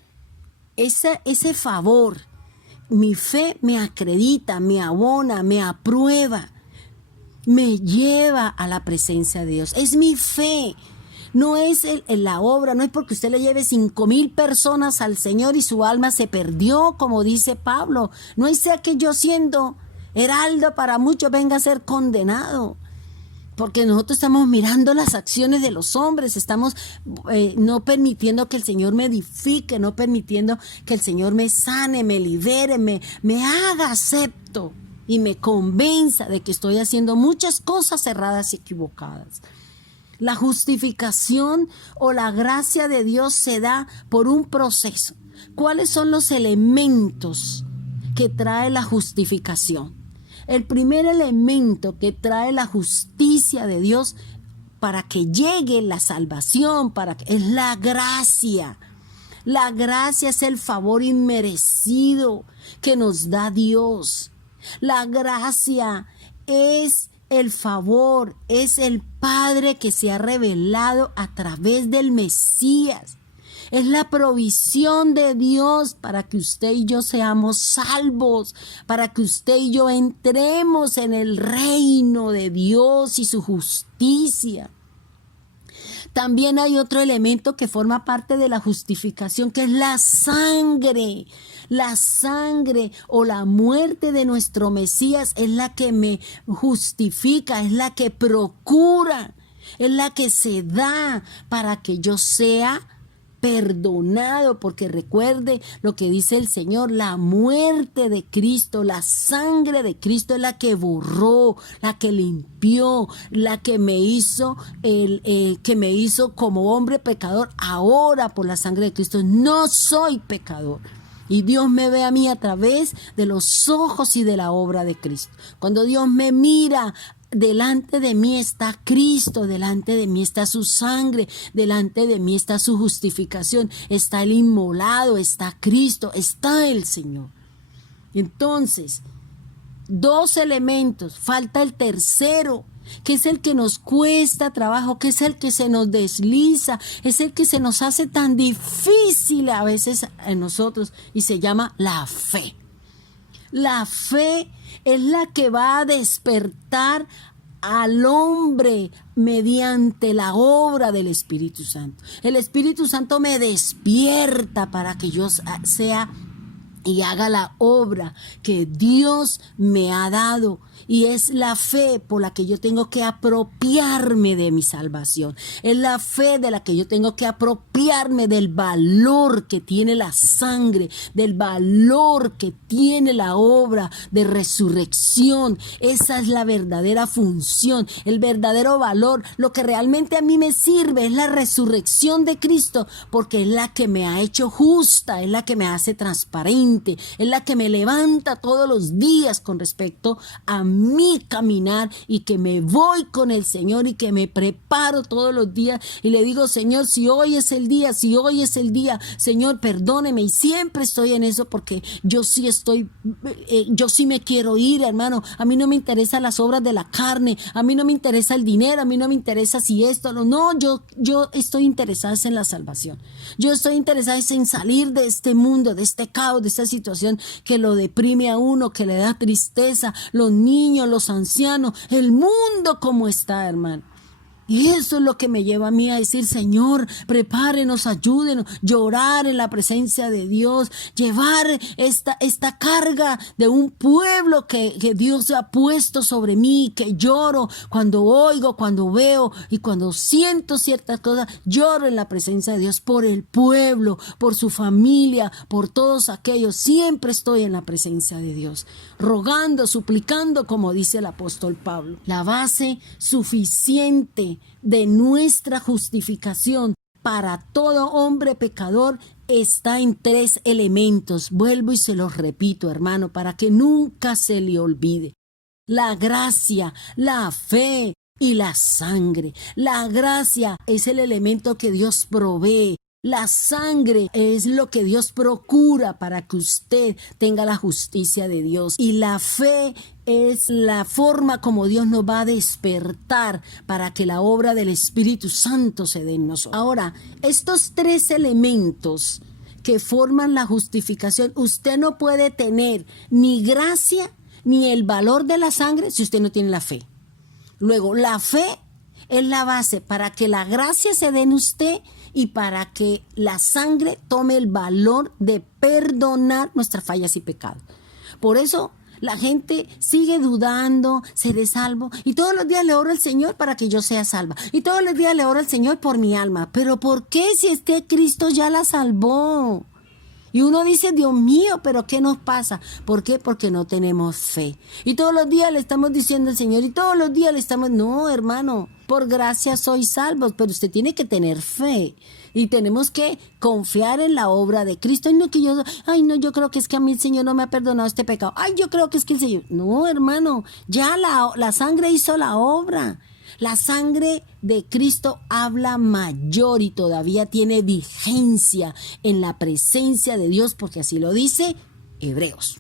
Ese favor, mi fe me acredita, me abona, me aprueba, me lleva a la presencia de Dios. Es mi fe, no es la obra, no es porque usted le lleve 5,000 personas al Señor y su alma se perdió, como dice Pablo. No es que yo siendo heraldo para muchos venga a ser condenado. Porque nosotros estamos mirando las acciones de los hombres, estamos no permitiendo que el Señor me edifique, no permitiendo que el Señor me sane, me libere, me haga acepto y me convenza de que estoy haciendo muchas cosas erradas y equivocadas. La justificación o la gracia de Dios se da por un proceso. ¿Cuáles son los elementos que trae la justificación? El primer elemento que trae la justicia de Dios para que llegue la salvación, es la gracia. La gracia es el favor inmerecido que nos da Dios. La gracia es el favor, es el Padre que se ha revelado a través del Mesías. Es la provisión de Dios para que usted y yo seamos salvos, para que usted y yo entremos en el reino de Dios y su justicia. También hay otro elemento que forma parte de la justificación, que es la sangre. La sangre o la muerte de nuestro Mesías es la que me justifica, es la que procura, es la que se da para que yo sea perdonado, porque recuerde lo que dice el Señor, la muerte de Cristo, la sangre de Cristo es la que borró, la que limpió, la que me hizo como hombre pecador. Ahora por la sangre de Cristo no soy pecador. Y Dios me ve a mí a través de los ojos y de la obra de Cristo. Cuando Dios me mira, delante de mí está Cristo, delante de mí está su sangre, delante de mí está su justificación, está el inmolado, está Cristo, está el Señor. Entonces, 2 elementos, falta el tercero, que es el que nos cuesta trabajo, que es el que se nos desliza, es el que se nos hace tan difícil a veces en nosotros, y se llama la fe. La fe es la que va a despertar al hombre mediante la obra del Espíritu Santo. El Espíritu Santo me despierta para que yo sea y haga la obra que Dios me ha dado. Y es la fe por la que yo tengo que apropiarme de mi salvación. Es la fe de la que yo tengo que apropiarme del valor que tiene la sangre, del valor que tiene la obra de resurrección. Esa es la verdadera función, el verdadero valor. Lo que realmente a mí me sirve es la resurrección de Cristo, porque es la que me ha hecho justa, es la que me hace transparente, es la que me levanta todos los días con respecto a mi caminar, y que me voy con el Señor y que me preparo todos los días y le digo: Señor, si hoy es el día, Señor, perdóneme. Y siempre estoy en eso, porque yo sí me quiero ir, hermano. A mí no me interesan las obras de la carne, a mí no me interesa el dinero, a mí no me interesa si esto, no, yo estoy interesada en la salvación. Yo estoy interesada en salir de este mundo, de este caos, de esta situación que lo deprime a uno, que le da tristeza, los niños, los ancianos, el mundo como está, hermano. Y eso es lo que me lleva a mí a decir: Señor, prepárenos, ayúdenos, llorar en la presencia de Dios, llevar esta carga de un pueblo que Dios ha puesto sobre mí, que lloro cuando oigo, cuando veo y cuando siento ciertas cosas. Lloro en la presencia de Dios por el pueblo, por su familia, por todos aquellos. Siempre estoy en la presencia de Dios, rogando, suplicando, como dice el apóstol Pablo. La base suficiente de nuestra justificación para todo hombre pecador está en 3 elementos. Vuelvo y se los repito, hermano, para que nunca se le olvide: la gracia, la fe y la sangre. La gracia es el elemento que Dios provee. La sangre es lo que Dios procura para que usted tenga la justicia de Dios. Y la fe es la forma como Dios nos va a despertar para que la obra del Espíritu Santo se dé en nosotros. Ahora, estos 3 elementos que forman la justificación, usted no puede tener ni gracia ni el valor de la sangre si usted no tiene la fe. Luego, la fe es la base para que la gracia se dé en usted y para que la sangre tome el valor de perdonar nuestras fallas y pecados. Por eso la gente sigue dudando: ¿seré salvo? Y todos los días le oro al Señor para que yo sea salva. Y todos los días le oro al Señor por mi alma. ¿Pero por qué, si es que Cristo ya la salvó? Y uno dice: Dios mío, ¿pero qué nos pasa? ¿Por qué? Porque no tenemos fe. Y todos los días le estamos diciendo al Señor, y todos los días le estamos: no, hermano, por gracia sois salvos, pero usted tiene que tener fe. Y tenemos que confiar en la obra de Cristo. Yo creo que es que a mí el Señor no me ha perdonado este pecado. Yo creo que es que el Señor... No, hermano, ya la sangre hizo la obra. La sangre de Cristo habla mayor y todavía tiene vigencia en la presencia de Dios, porque así lo dice Hebreos.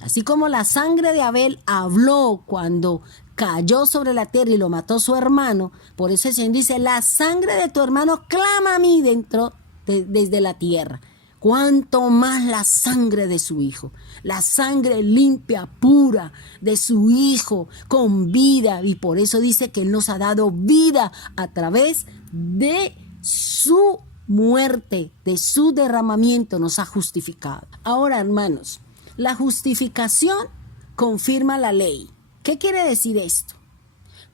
Así como la sangre de Abel habló cuando cayó sobre la tierra y lo mató su hermano, por eso el Señor dice: la sangre de tu hermano clama a mí desde la tierra. Cuánto más la sangre de su Hijo, la sangre limpia, pura de su Hijo, con vida. Y por eso dice que Él nos ha dado vida a través de su muerte, de su derramamiento, nos ha justificado. Ahora, hermanos, la justificación confirma la ley. ¿Qué quiere decir esto?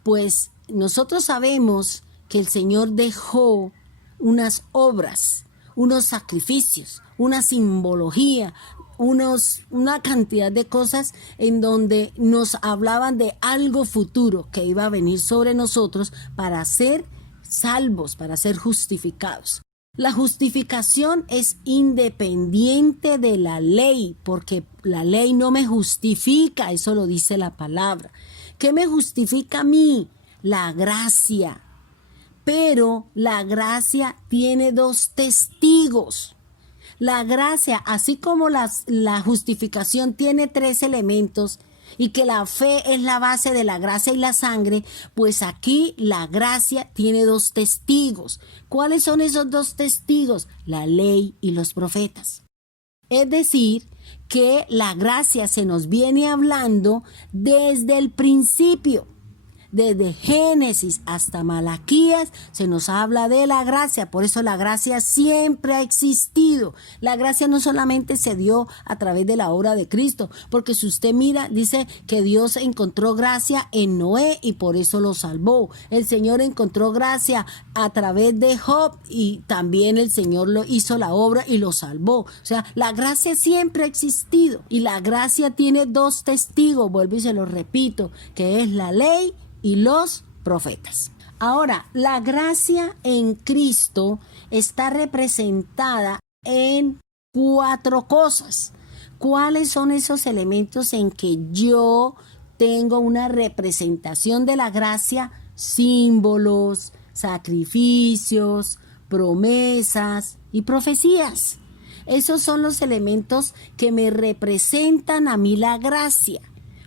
Pues nosotros sabemos que el Señor dejó unas obras, unos sacrificios, una simbología, una cantidad de cosas en donde nos hablaban de algo futuro que iba a venir sobre nosotros para ser salvos, para ser justificados. La justificación es independiente de la ley, porque la ley no me justifica, eso lo dice la palabra. ¿Qué me justifica a mí? La gracia. Pero la gracia tiene 2 testigos. La gracia, así como la justificación tiene 3 elementos y que la fe es la base de la gracia y la sangre, pues aquí la gracia tiene 2 testigos. ¿Cuáles son esos 2 testigos? La ley y los profetas. Es decir, que la gracia se nos viene hablando desde el principio. Desde Génesis hasta Malaquías se nos habla de la gracia. Por eso la gracia siempre ha existido. La gracia no solamente se dio a través de la obra de Cristo, porque si usted mira, dice que Dios encontró gracia en Noé y por eso lo salvó. El Señor encontró gracia a través de Job y también el Señor lo hizo la obra y lo salvó. O sea, la gracia siempre ha existido y la gracia tiene dos testigos, vuelvo y se lo repito, que es la ley y los profetas. Ahora, la gracia en Cristo está representada en 4 cosas. ¿Cuáles son esos elementos en que yo tengo una representación de la gracia? Símbolos, sacrificios, promesas y profecías. Esos son los elementos que me representan a mí la gracia.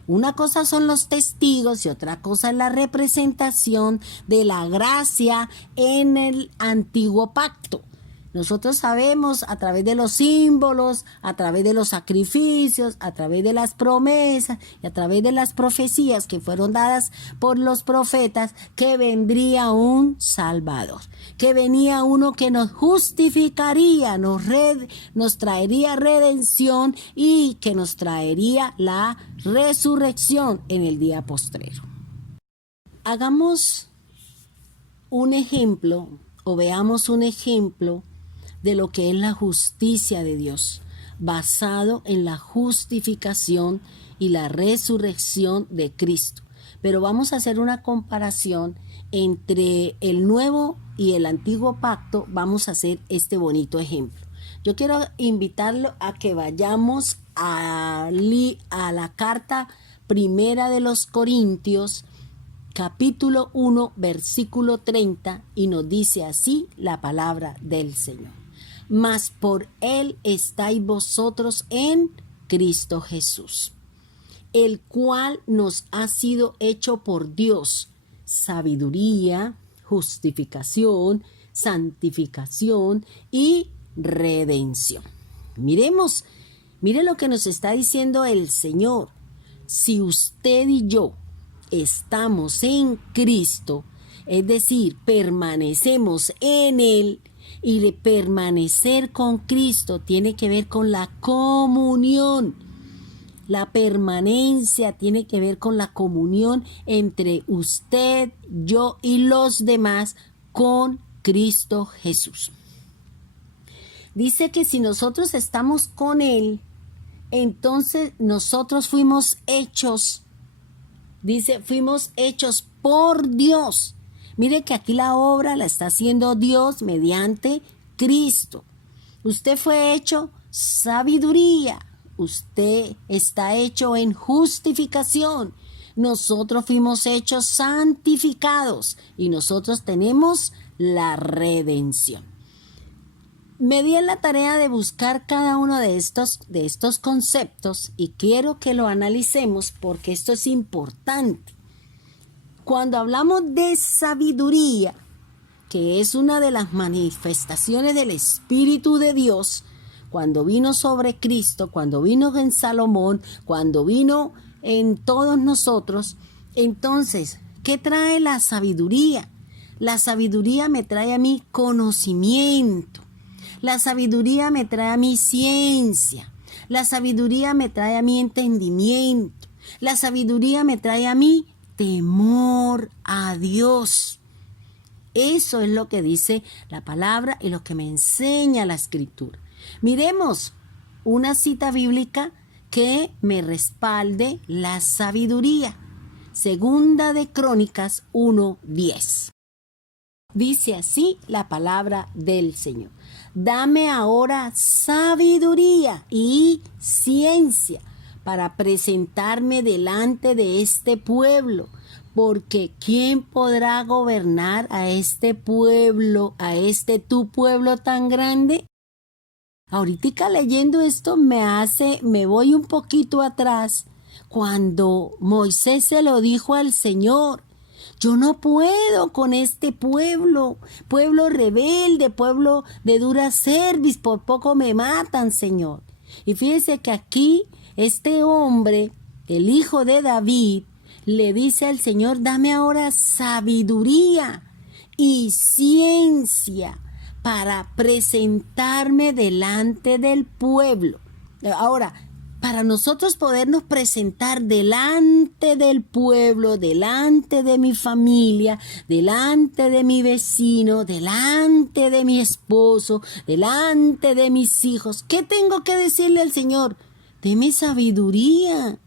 Una cosa son los testigos y otra cosa es la representación de la gracia en el antiguo pacto. Nosotros sabemos a través de los símbolos, a través de los sacrificios, a través de las promesas y a través de las profecías que fueron dadas por los profetas que vendría un Salvador, que venía uno que nos justificaría, nos traería redención y que nos traería la resurrección en el día postrero. Hagamos un ejemplo o veamos un ejemplo de lo que es la justicia de Dios, basado en la justificación y la resurrección de Cristo. Pero vamos a hacer una comparación entre el nuevo y el antiguo pacto. Vamos a hacer este bonito ejemplo. Yo quiero invitarlo a que vayamos a la carta primera de los Corintios, capítulo 1, versículo 30, y nos dice así la palabra del Señor. Mas por Él estáis vosotros en Cristo Jesús, el cual nos ha sido hecho por Dios sabiduría, justificación, santificación y redención. Mire lo que nos está diciendo el Señor. Si usted y yo estamos en Cristo, es decir, permanecemos en Él, y de permanecer con Cristo tiene que ver con la comunión. La permanencia tiene que ver con la comunión entre usted, yo y los demás con Cristo Jesús. Dice que si nosotros estamos con Él, entonces nosotros fuimos hechos por Dios. Mire que aquí la obra la está haciendo Dios mediante Cristo. Usted fue hecho sabiduría. Usted está hecho en justificación. Nosotros fuimos hechos santificados y nosotros tenemos la redención. Me di en la tarea de buscar cada uno de estos conceptos y quiero que lo analicemos porque esto es importante. Cuando hablamos de sabiduría, que es una de las manifestaciones del Espíritu de Dios, cuando vino sobre Cristo, cuando vino en Salomón, cuando vino en todos nosotros, entonces, ¿qué trae la sabiduría? La sabiduría me trae a mí conocimiento, la sabiduría me trae a mí ciencia, la sabiduría me trae a mí entendimiento, la sabiduría me trae a mí temor a Dios. Eso es lo que dice la palabra y lo que me enseña la Escritura. Miremos una cita bíblica que me respalde la sabiduría. Segunda de Crónicas 1:10. Dice así la palabra del Señor. Dame ahora sabiduría y ciencia para presentarme delante de este pueblo, porque ¿quién podrá gobernar a este pueblo, a este tu pueblo tan grande? Ahorita leyendo esto me voy un poquito atrás, cuando Moisés se lo dijo al Señor. Yo no puedo con este pueblo rebelde, pueblo de dura cerviz, por poco me matan, Señor. Y fíjese que aquí este hombre, el hijo de David, le dice al Señor, dame ahora sabiduría y ciencia para presentarme delante del pueblo. Ahora, para nosotros podernos presentar delante del pueblo, delante de mi familia, delante de mi vecino, delante de mi esposo, delante de mis hijos, ¿qué tengo que decirle al Señor? Deme sabiduría,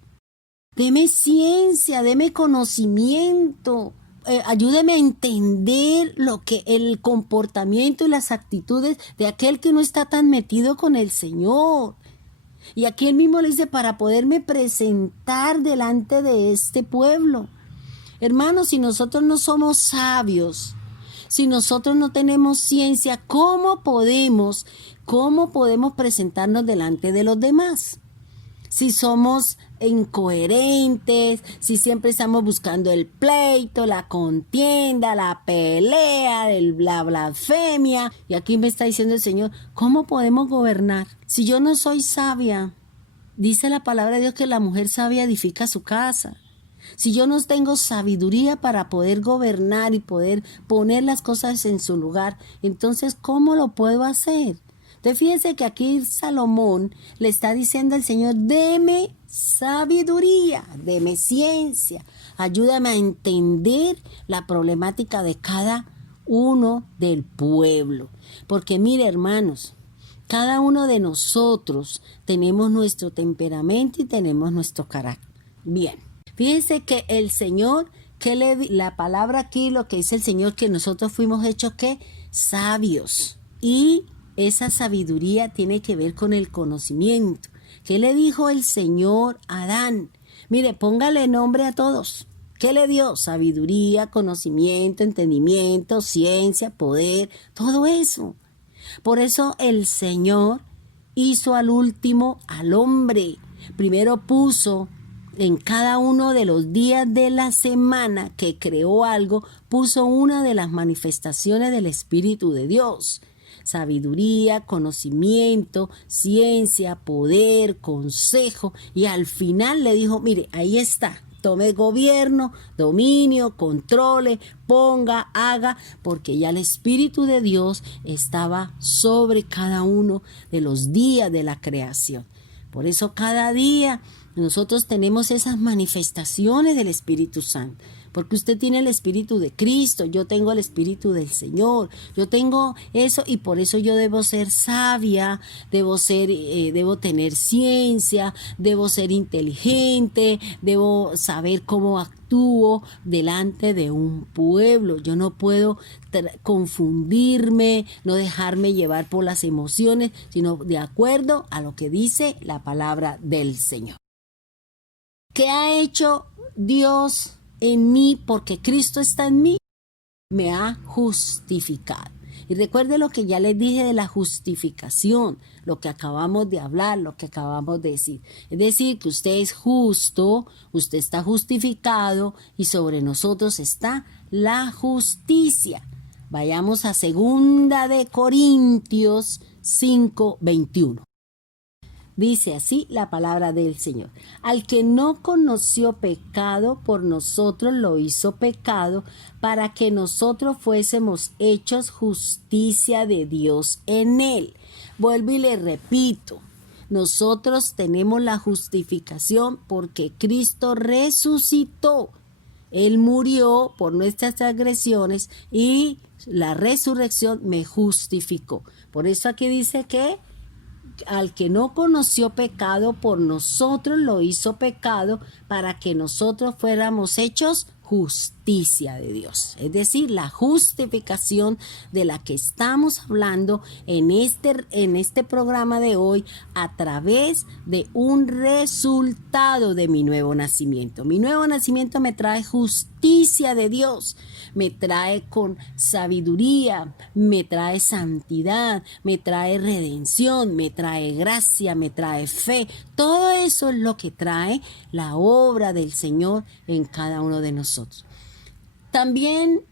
deme ciencia, deme conocimiento. Ayúdeme a entender lo que el comportamiento y las actitudes de aquel que no está tan metido con el Señor. Y aquí él mismo le dice, para poderme presentar delante de este pueblo. Hermanos, si nosotros no somos sabios, si nosotros no tenemos ciencia, ¿cómo podemos presentarnos delante de los demás? Si somos incoherentes, si siempre estamos buscando el pleito, la contienda, la pelea, la blasfemia. Y aquí me está diciendo el Señor, ¿cómo podemos gobernar? Si yo no soy sabia, dice la palabra de Dios que la mujer sabia edifica su casa. Si yo no tengo sabiduría para poder gobernar y poder poner las cosas en su lugar, entonces, ¿cómo lo puedo hacer? Entonces, fíjense que aquí Salomón le está diciendo al Señor, deme sabiduría, deme ciencia, ayúdame a entender la problemática de cada uno del pueblo. Porque mire, hermanos, cada uno de nosotros tenemos nuestro temperamento y tenemos nuestro carácter. Bien, fíjense que el Señor, la palabra aquí, lo que dice el Señor, que nosotros fuimos hechos, ¿qué? Sabios. Y esa sabiduría tiene que ver con el conocimiento. ¿Qué le dijo el Señor a Adán? Mire, póngale nombre a todos. ¿Qué le dio? Sabiduría, conocimiento, entendimiento, ciencia, poder, todo eso. Por eso el Señor hizo al último al hombre. Primero puso en cada uno de los días de la semana que creó algo, puso una de las manifestaciones del Espíritu de Dios. Sabiduría, conocimiento, ciencia, poder, consejo, y al final le dijo, mire, ahí está, tome gobierno, dominio, controle, ponga, haga, porque ya el Espíritu de Dios estaba sobre cada uno de los días de la creación. Por eso cada día nosotros tenemos esas manifestaciones del Espíritu Santo. Porque usted tiene el Espíritu de Cristo, yo tengo el Espíritu del Señor, yo tengo eso y por eso yo debo ser sabia, debo tener ciencia, debo ser inteligente, debo saber cómo actúo delante de un pueblo. Yo no puedo confundirme, no dejarme llevar por las emociones, sino de acuerdo a lo que dice la palabra del Señor. ¿Qué ha hecho Dios en mí? Porque Cristo está en mí, me ha justificado. Y recuerde lo que ya les dije de la justificación, lo que acabamos de hablar, lo que acabamos de decir. Es decir, que usted es justo, usted está justificado y sobre nosotros está la justicia. Vayamos a 2 Corintios 5:21. Dice así la palabra del Señor. Al que no conoció pecado, por nosotros lo hizo pecado, para que nosotros fuésemos hechos justicia de Dios en él. Vuelvo y le repito, nosotros tenemos la justificación porque Cristo resucitó. Él murió por nuestras transgresiones y la resurrección me justificó. Por eso aquí dice que al que no conoció pecado, por nosotros lo hizo pecado, para que nosotros fuéramos hechos justicia de Dios. Es decir, la justificación de la que estamos hablando en este programa de hoy a través de un resultado de mi nuevo nacimiento. Mi nuevo nacimiento me trae justicia de Dios, me trae con sabiduría, me trae santidad, me trae redención, me trae gracia, me trae fe. Todo eso es lo que trae la obra del Señor en cada uno de nosotros. También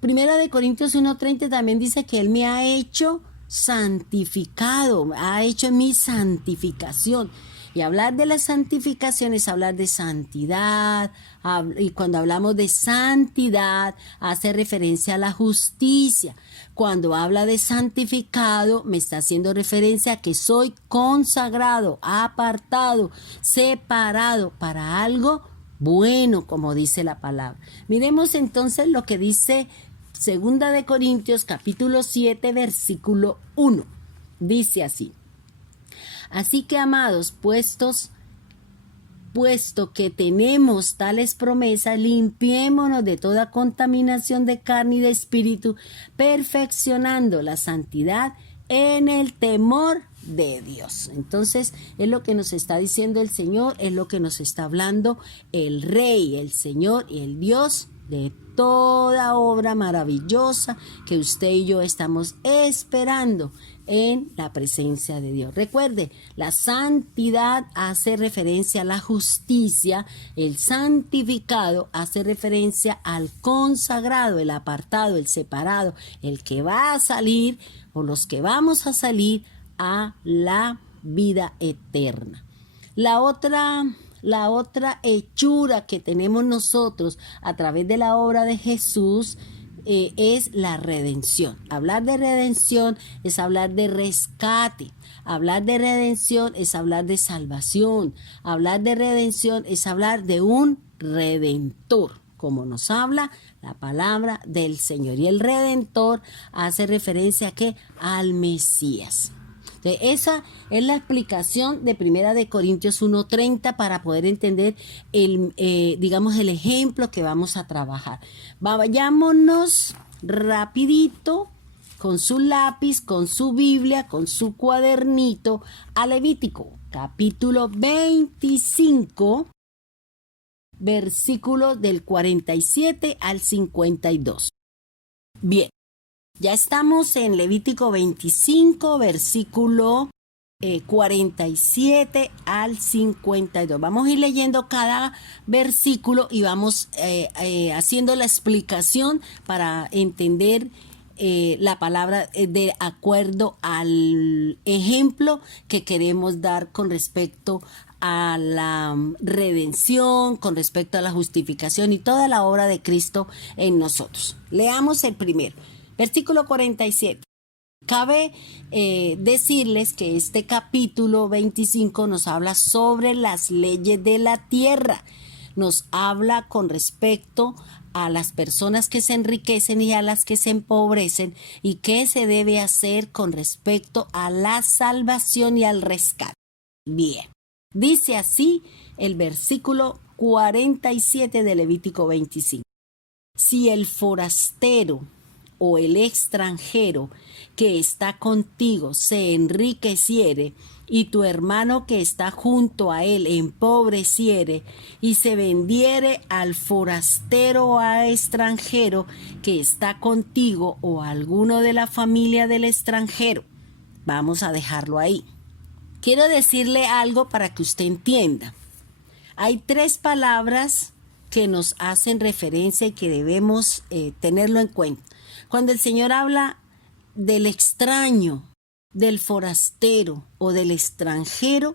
1 Corintios 1:30 también dice que Él me ha hecho santificado, ha hecho mi santificación. Y hablar de la santificación es hablar de santidad, y cuando hablamos de santidad hace referencia a la justicia. Cuando habla de santificado me está haciendo referencia a que soy consagrado, apartado, separado para algo bueno, como dice la palabra. Miremos entonces lo que dice 2 Corintios capítulo 7 versículo 1. Dice así: así que, amados, puesto que tenemos tales promesas, limpiémonos de toda contaminación de carne y de espíritu, perfeccionando la santidad en el temor de Dios. Entonces, es lo que nos está diciendo el Señor, es lo que nos está hablando el Rey, el Señor y el Dios de toda obra maravillosa que usted y yo estamos esperando en la presencia de Dios. Recuerde, la santidad hace referencia a la justicia, el santificado hace referencia al consagrado, el apartado, el separado, el que va a salir o los que vamos a salir a la vida eterna. La otra hechura que tenemos nosotros a través de la obra de Jesús es la redención. Hablar de redención es hablar de rescate. Hablar de redención es hablar de salvación. Hablar de redención es hablar de un redentor, como nos habla la palabra del Señor. Y el redentor hace referencia ¿a qué? Al Mesías. Esa es la explicación de 1 Corintios 1:30 para poder entender el ejemplo que vamos a trabajar. Vayámonos rapidito con su lápiz, con su Biblia, con su cuadernito a Levítico, capítulo 25, versículos del 47 al 52. Bien. Ya estamos en Levítico 25, versículo 47 al 52. Vamos a ir leyendo cada versículo y vamos haciendo la explicación para entender la palabra de acuerdo al ejemplo que queremos dar con respecto a la redención, con respecto a la justificación y toda la obra de Cristo en nosotros. Leamos el primero. Versículo 47. Cabe decirles que este capítulo 25 nos habla sobre las leyes de la tierra. Nos habla con respecto a las personas que se enriquecen y a las que se empobrecen y qué se debe hacer con respecto a la salvación y al rescate. Bien, dice así el versículo 47 de Levítico 25. Si el forastero o el extranjero que está contigo se enriqueciere, y tu hermano que está junto a él empobreciere, y se vendiere al forastero o al extranjero que está contigo, o a alguno de la familia del extranjero. Vamos a dejarlo ahí. Quiero decirle algo para que usted entienda. Hay 3 palabras que nos hacen referencia y que debemos tenerlo en cuenta. Cuando el Señor habla del extraño, del forastero o del extranjero,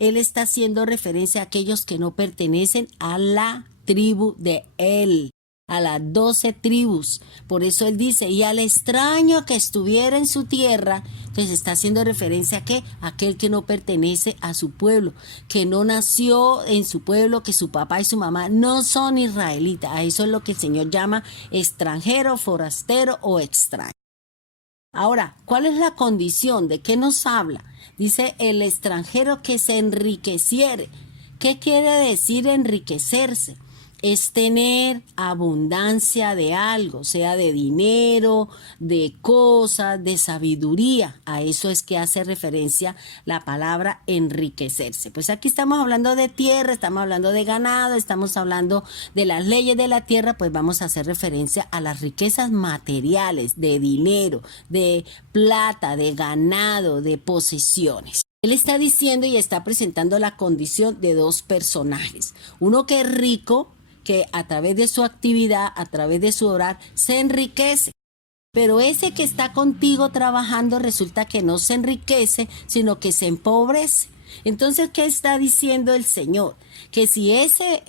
Él está haciendo referencia a aquellos que no pertenecen a la tribu de Él, a las 12 tribus. Por eso Él dice, y al extraño que estuviera en su tierra. Entonces está haciendo referencia a ¿qué? Aquel que no pertenece a su pueblo, que no nació en su pueblo, que su papá y su mamá no son israelitas. A eso es lo que el Señor llama extranjero, forastero o extraño. Ahora, ¿cuál es la condición? ¿De qué nos habla? Dice el extranjero que se enriqueciere. ¿Qué quiere decir enriquecerse? Es tener abundancia de algo, sea de dinero, de cosas, de sabiduría. A eso es que hace referencia la palabra enriquecerse. Pues aquí estamos hablando de tierra, estamos hablando de ganado, estamos hablando de las leyes de la tierra, pues vamos a hacer referencia a las riquezas materiales, de dinero, de plata, de ganado, de posesiones. Él está diciendo y está presentando la condición de 2 personajes. Uno que es rico, que a través de su actividad, a través de su orar, se enriquece. Pero ese que está contigo trabajando resulta que no se enriquece, sino que se empobrece. Entonces, ¿qué está diciendo el Señor? Que si ese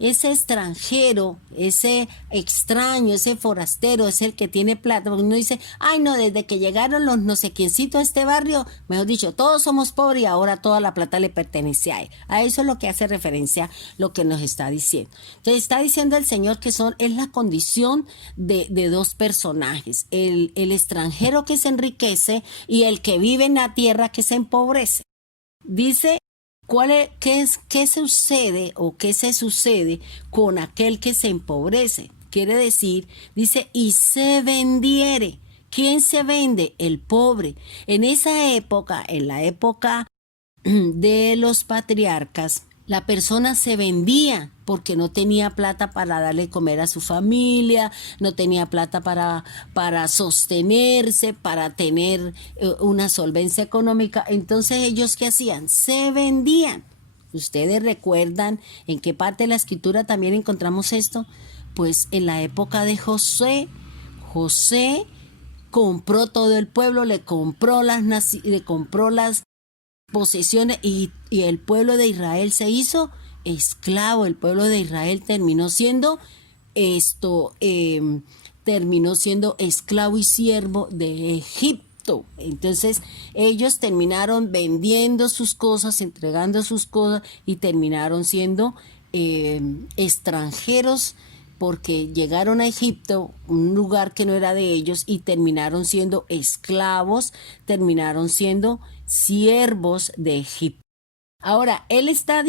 extranjero, ese extraño, ese forastero es el que tiene plata, porque uno dice, ay no, desde que llegaron los no sé quiéncitos a este barrio, mejor dicho, todos somos pobres y ahora toda la plata le pertenece a él. A eso es lo que hace referencia lo que nos está diciendo. Entonces está diciendo el Señor que es la condición de dos personajes, el extranjero que se enriquece y el que vive en la tierra que se empobrece. Dice, ¿qué sucede o qué se sucede con aquel que se empobrece? Quiere decir, dice, y se vendiere. ¿Quién se vende? El pobre. En esa época, en la época de los patriarcas, la persona se vendía porque no tenía plata para darle comer a su familia, no tenía plata para sostenerse, para tener una solvencia económica. Entonces, ¿ellos qué hacían? Se vendían. ¿Ustedes recuerdan en qué parte de la escritura también encontramos esto? Pues en la época de José. José compró todo el pueblo, le compró las posesiones y el pueblo de Israel se hizo esclavo. El pueblo de Israel terminó siendo esclavo y siervo de Egipto. Entonces ellos terminaron vendiendo sus cosas, entregando sus cosas y terminaron siendo extranjeros porque llegaron a Egipto, un lugar que no era de ellos, y terminaron siendo esclavos, terminaron siendo siervos de Egipto. Ahora, él está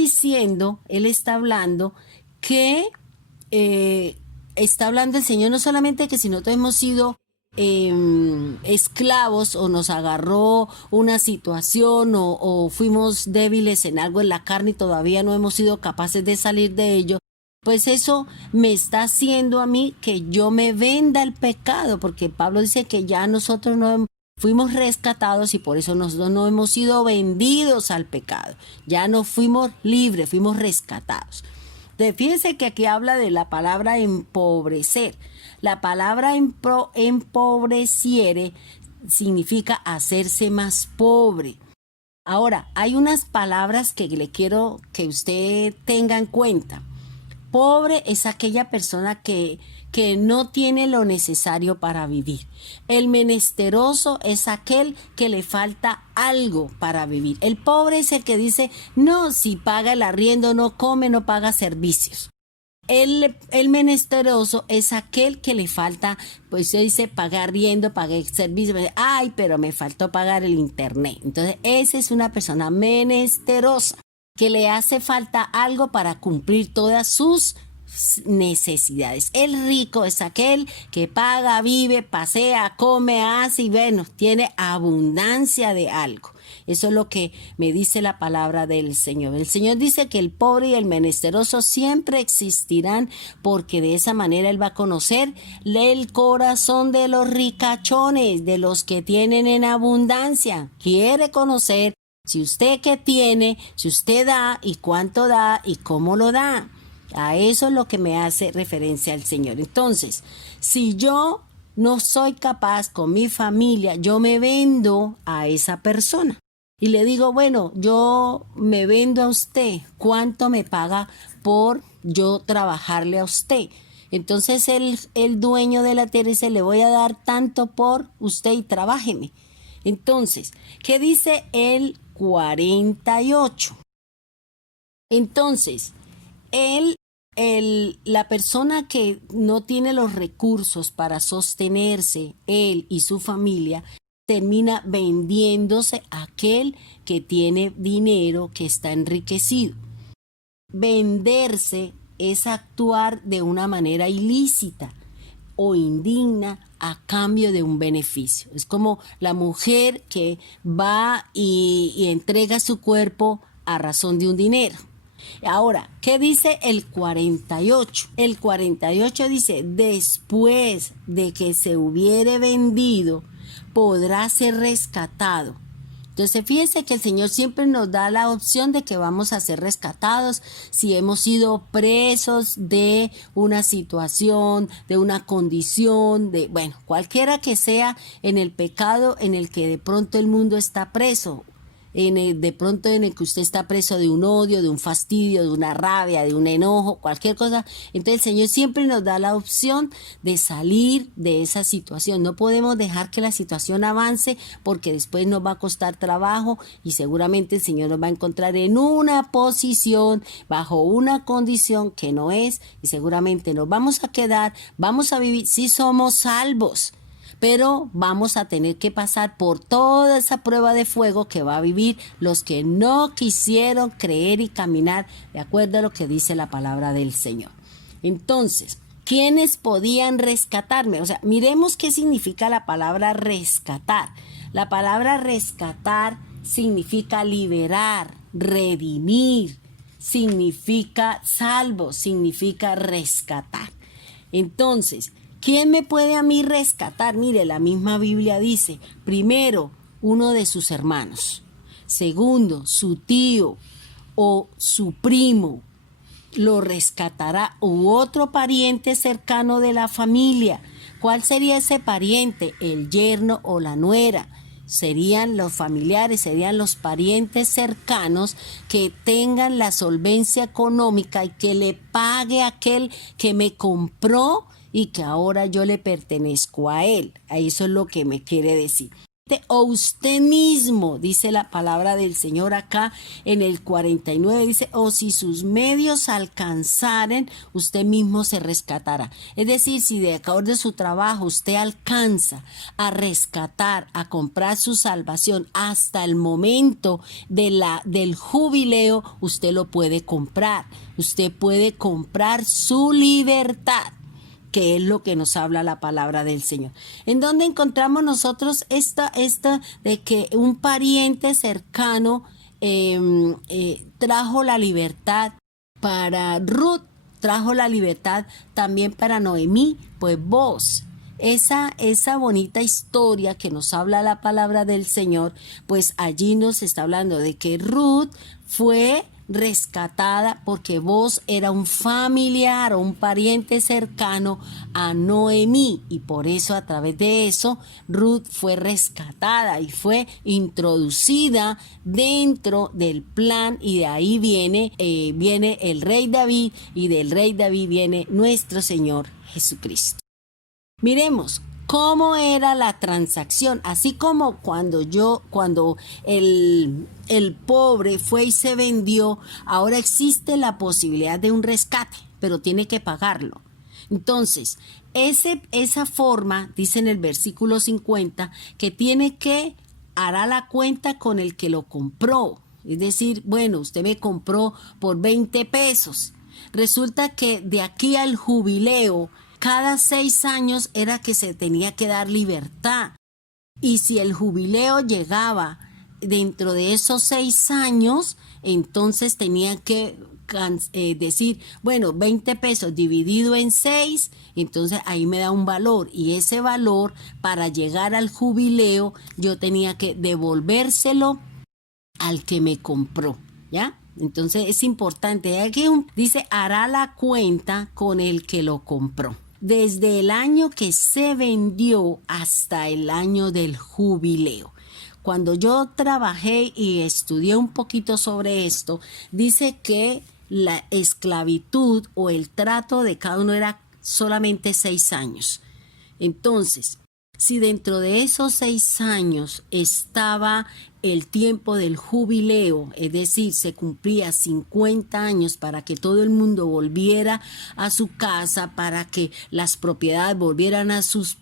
hablando que está hablando el Señor no solamente que si nosotros hemos sido esclavos o nos agarró una situación o fuimos débiles en algo en la carne y todavía no hemos sido capaces de salir de ello, pues eso me está haciendo a mí que yo me venda el pecado, porque Pablo dice que ya nosotros no fuimos rescatados y por eso nosotros no hemos sido vendidos al pecado, ya no fuimos libres, fuimos rescatados. Entonces, fíjense que aquí habla de la palabra empobrecer. La palabra empobreciere significa hacerse más pobre. Ahora, hay unas palabras que le quiero que usted tenga en cuenta. Pobre es aquella persona que no tiene lo necesario para vivir. El menesteroso es aquel que le falta algo para vivir. El pobre es el que dice, no, si paga el arriendo, no come, no paga servicios. El menesteroso es aquel que le falta, pues se dice, pagar arriendo, pagar servicios. Ay, pero me faltó pagar el internet. Entonces, esa es una persona menesterosa, que le hace falta algo para cumplir todas sus necesidades. El rico es aquel que paga, vive, pasea, come, hace y bueno, tiene abundancia de algo. Eso es lo que me dice la palabra del Señor. El Señor dice que el pobre y el menesteroso siempre existirán porque de esa manera Él va a conocer el corazón de los ricachones, de los que tienen en abundancia. Quiere conocer si usted qué tiene, si usted da y cuánto da y cómo lo da. A eso es lo que me hace referencia al Señor. Entonces, si yo no soy capaz con mi familia, yo me vendo a esa persona. Y le digo, bueno, yo me vendo a usted. ¿Cuánto me paga por yo trabajarle a usted? Entonces el dueño de la tierra dice, le voy a dar tanto por usted y trabájeme. Entonces, ¿qué dice el 48? Entonces, la persona que no tiene los recursos para sostenerse, él y su familia, termina vendiéndose a aquel que tiene dinero, que está enriquecido. Venderse es actuar de una manera ilícita o indigna a cambio de un beneficio. Es como la mujer que va y entrega su cuerpo a razón de un dinero. Ahora, ¿qué dice el 48? El 48 dice, después de que se hubiere vendido, podrá ser rescatado. Entonces, fíjense que el Señor siempre nos da la opción de que vamos a ser rescatados si hemos sido presos de una situación, de una condición, de, cualquiera que sea en el pecado en el que de pronto el mundo está preso. de pronto en el que usted está preso de un odio, de un fastidio, de una rabia, de un enojo, cualquier cosa. Entonces el Señor siempre nos da la opción de salir de esa situación. No podemos dejar que la situación avance porque después nos va a costar trabajo y seguramente el Señor nos va a encontrar en una posición, bajo una condición que no es, y seguramente nos vamos a quedar, vamos a vivir, sí somos salvos, pero vamos a tener que pasar por toda esa prueba de fuego que va a vivir los que no quisieron creer y caminar de acuerdo a lo que dice la palabra del Señor. Entonces, ¿quiénes podían rescatarme? O sea, miremos qué significa la palabra rescatar. La palabra rescatar significa liberar, redimir, significa salvo, significa rescatar. Entonces, ¿quién me puede a mí rescatar? Mire, la misma Biblia dice, primero, uno de sus hermanos. Segundo, su tío o su primo lo rescatará, u otro pariente cercano de la familia. ¿Cuál sería ese pariente? El yerno o la nuera. Serían los familiares, serían los parientes cercanos que tengan la solvencia económica y que le pague a aquel que me compró y que ahora yo le pertenezco a él. Eso es lo que me quiere decir. O usted mismo, dice la palabra del Señor acá en el 49, dice, o si sus medios alcanzaren, usted mismo se rescatará. Es decir, si de acuerdo a su trabajo usted alcanza a rescatar, a comprar su salvación hasta el momento del jubileo, usted lo puede comprar. Usted puede comprar su libertad, que es lo que nos habla la palabra del Señor. ¿En dónde encontramos nosotros esta de que un pariente cercano trajo la libertad para Ruth, trajo la libertad también para Noemí? Pues vos, esa bonita historia que nos habla la palabra del Señor, pues allí nos está hablando de que Ruth fue rescatada porque vos era un familiar o un pariente cercano a Noemí, y por eso, a través de eso, Ruth fue rescatada y fue introducida dentro del plan, y de ahí viene el rey David, y del rey David viene nuestro Señor Jesucristo. Miremos cómo era la transacción, así como cuando el pobre fue y se vendió, ahora existe la posibilidad de un rescate, pero tiene que pagarlo. Entonces, esa forma, dice en el versículo 50, que hará la cuenta con el que lo compró. Es decir, bueno, usted me compró por 20 pesos. Resulta que de aquí al jubileo, cada 6 años era que se tenía que dar libertad. Y si el jubileo llegaba dentro de esos 6 años, entonces tenía que decir, bueno, 20 pesos dividido en 6, entonces ahí me da un valor. Y ese valor, para llegar al jubileo, yo tenía que devolvérselo al que me compró, ¿ya? Entonces es importante. Aquí dice, hará la cuenta con el que lo compró. Desde el año que se vendió hasta el año del jubileo. Cuando yo trabajé y estudié un poquito sobre esto, dice que la esclavitud o el trato de cada uno era solamente 6 años. Entonces, si dentro de esos 6 años estaba el tiempo del jubileo, es decir, se cumplía 50 años para que todo el mundo volviera a su casa, para que las propiedades volvieran a sus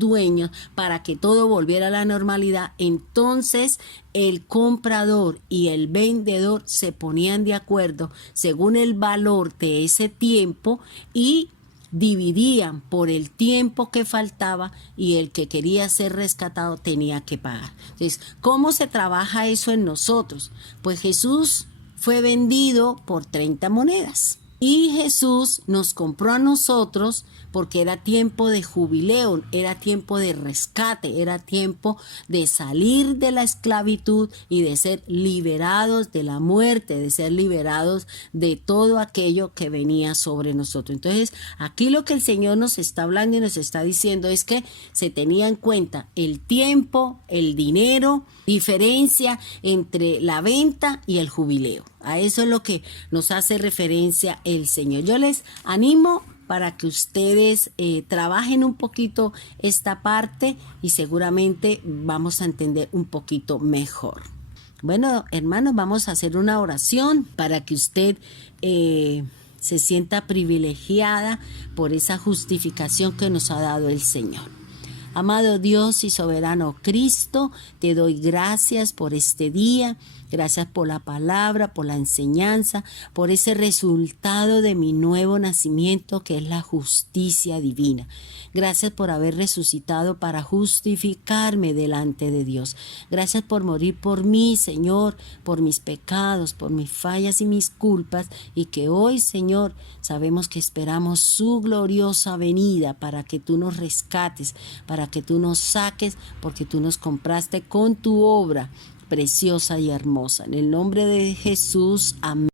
dueños, para que todo volviera a la normalidad, entonces el comprador y el vendedor se ponían de acuerdo según el valor de ese tiempo y dividían por el tiempo que faltaba, y el que quería ser rescatado tenía que pagar. Entonces, ¿cómo se trabaja eso en nosotros? Pues Jesús fue vendido por 30 monedas. Y Jesús nos compró a nosotros porque era tiempo de jubileo, era tiempo de rescate, era tiempo de salir de la esclavitud y de ser liberados de la muerte, de ser liberados de todo aquello que venía sobre nosotros. Entonces, aquí lo que el Señor nos está hablando y nos está diciendo es que se tenía en cuenta el tiempo, el dinero, diferencia entre la venta y el jubileo. A eso es lo que nos hace referencia el Señor. Yo les animo para que ustedes trabajen un poquito esta parte y seguramente vamos a entender un poquito mejor. Bueno, hermanos, vamos a hacer una oración para que usted se sienta privilegiada por esa justificación que nos ha dado el Señor. Amado Dios y soberano Cristo, te doy gracias por este día, gracias por la palabra, por la enseñanza, por ese resultado de mi nuevo nacimiento que es la justicia divina. Gracias por haber resucitado para justificarme delante de Dios. Gracias por morir por mí, Señor, por mis pecados, por mis fallas y mis culpas, y que hoy, Señor, sabemos que esperamos su gloriosa venida para que tú nos rescates, para que tú nos saques, porque tú nos compraste con tu obra preciosa y hermosa. En el nombre de Jesús, amén.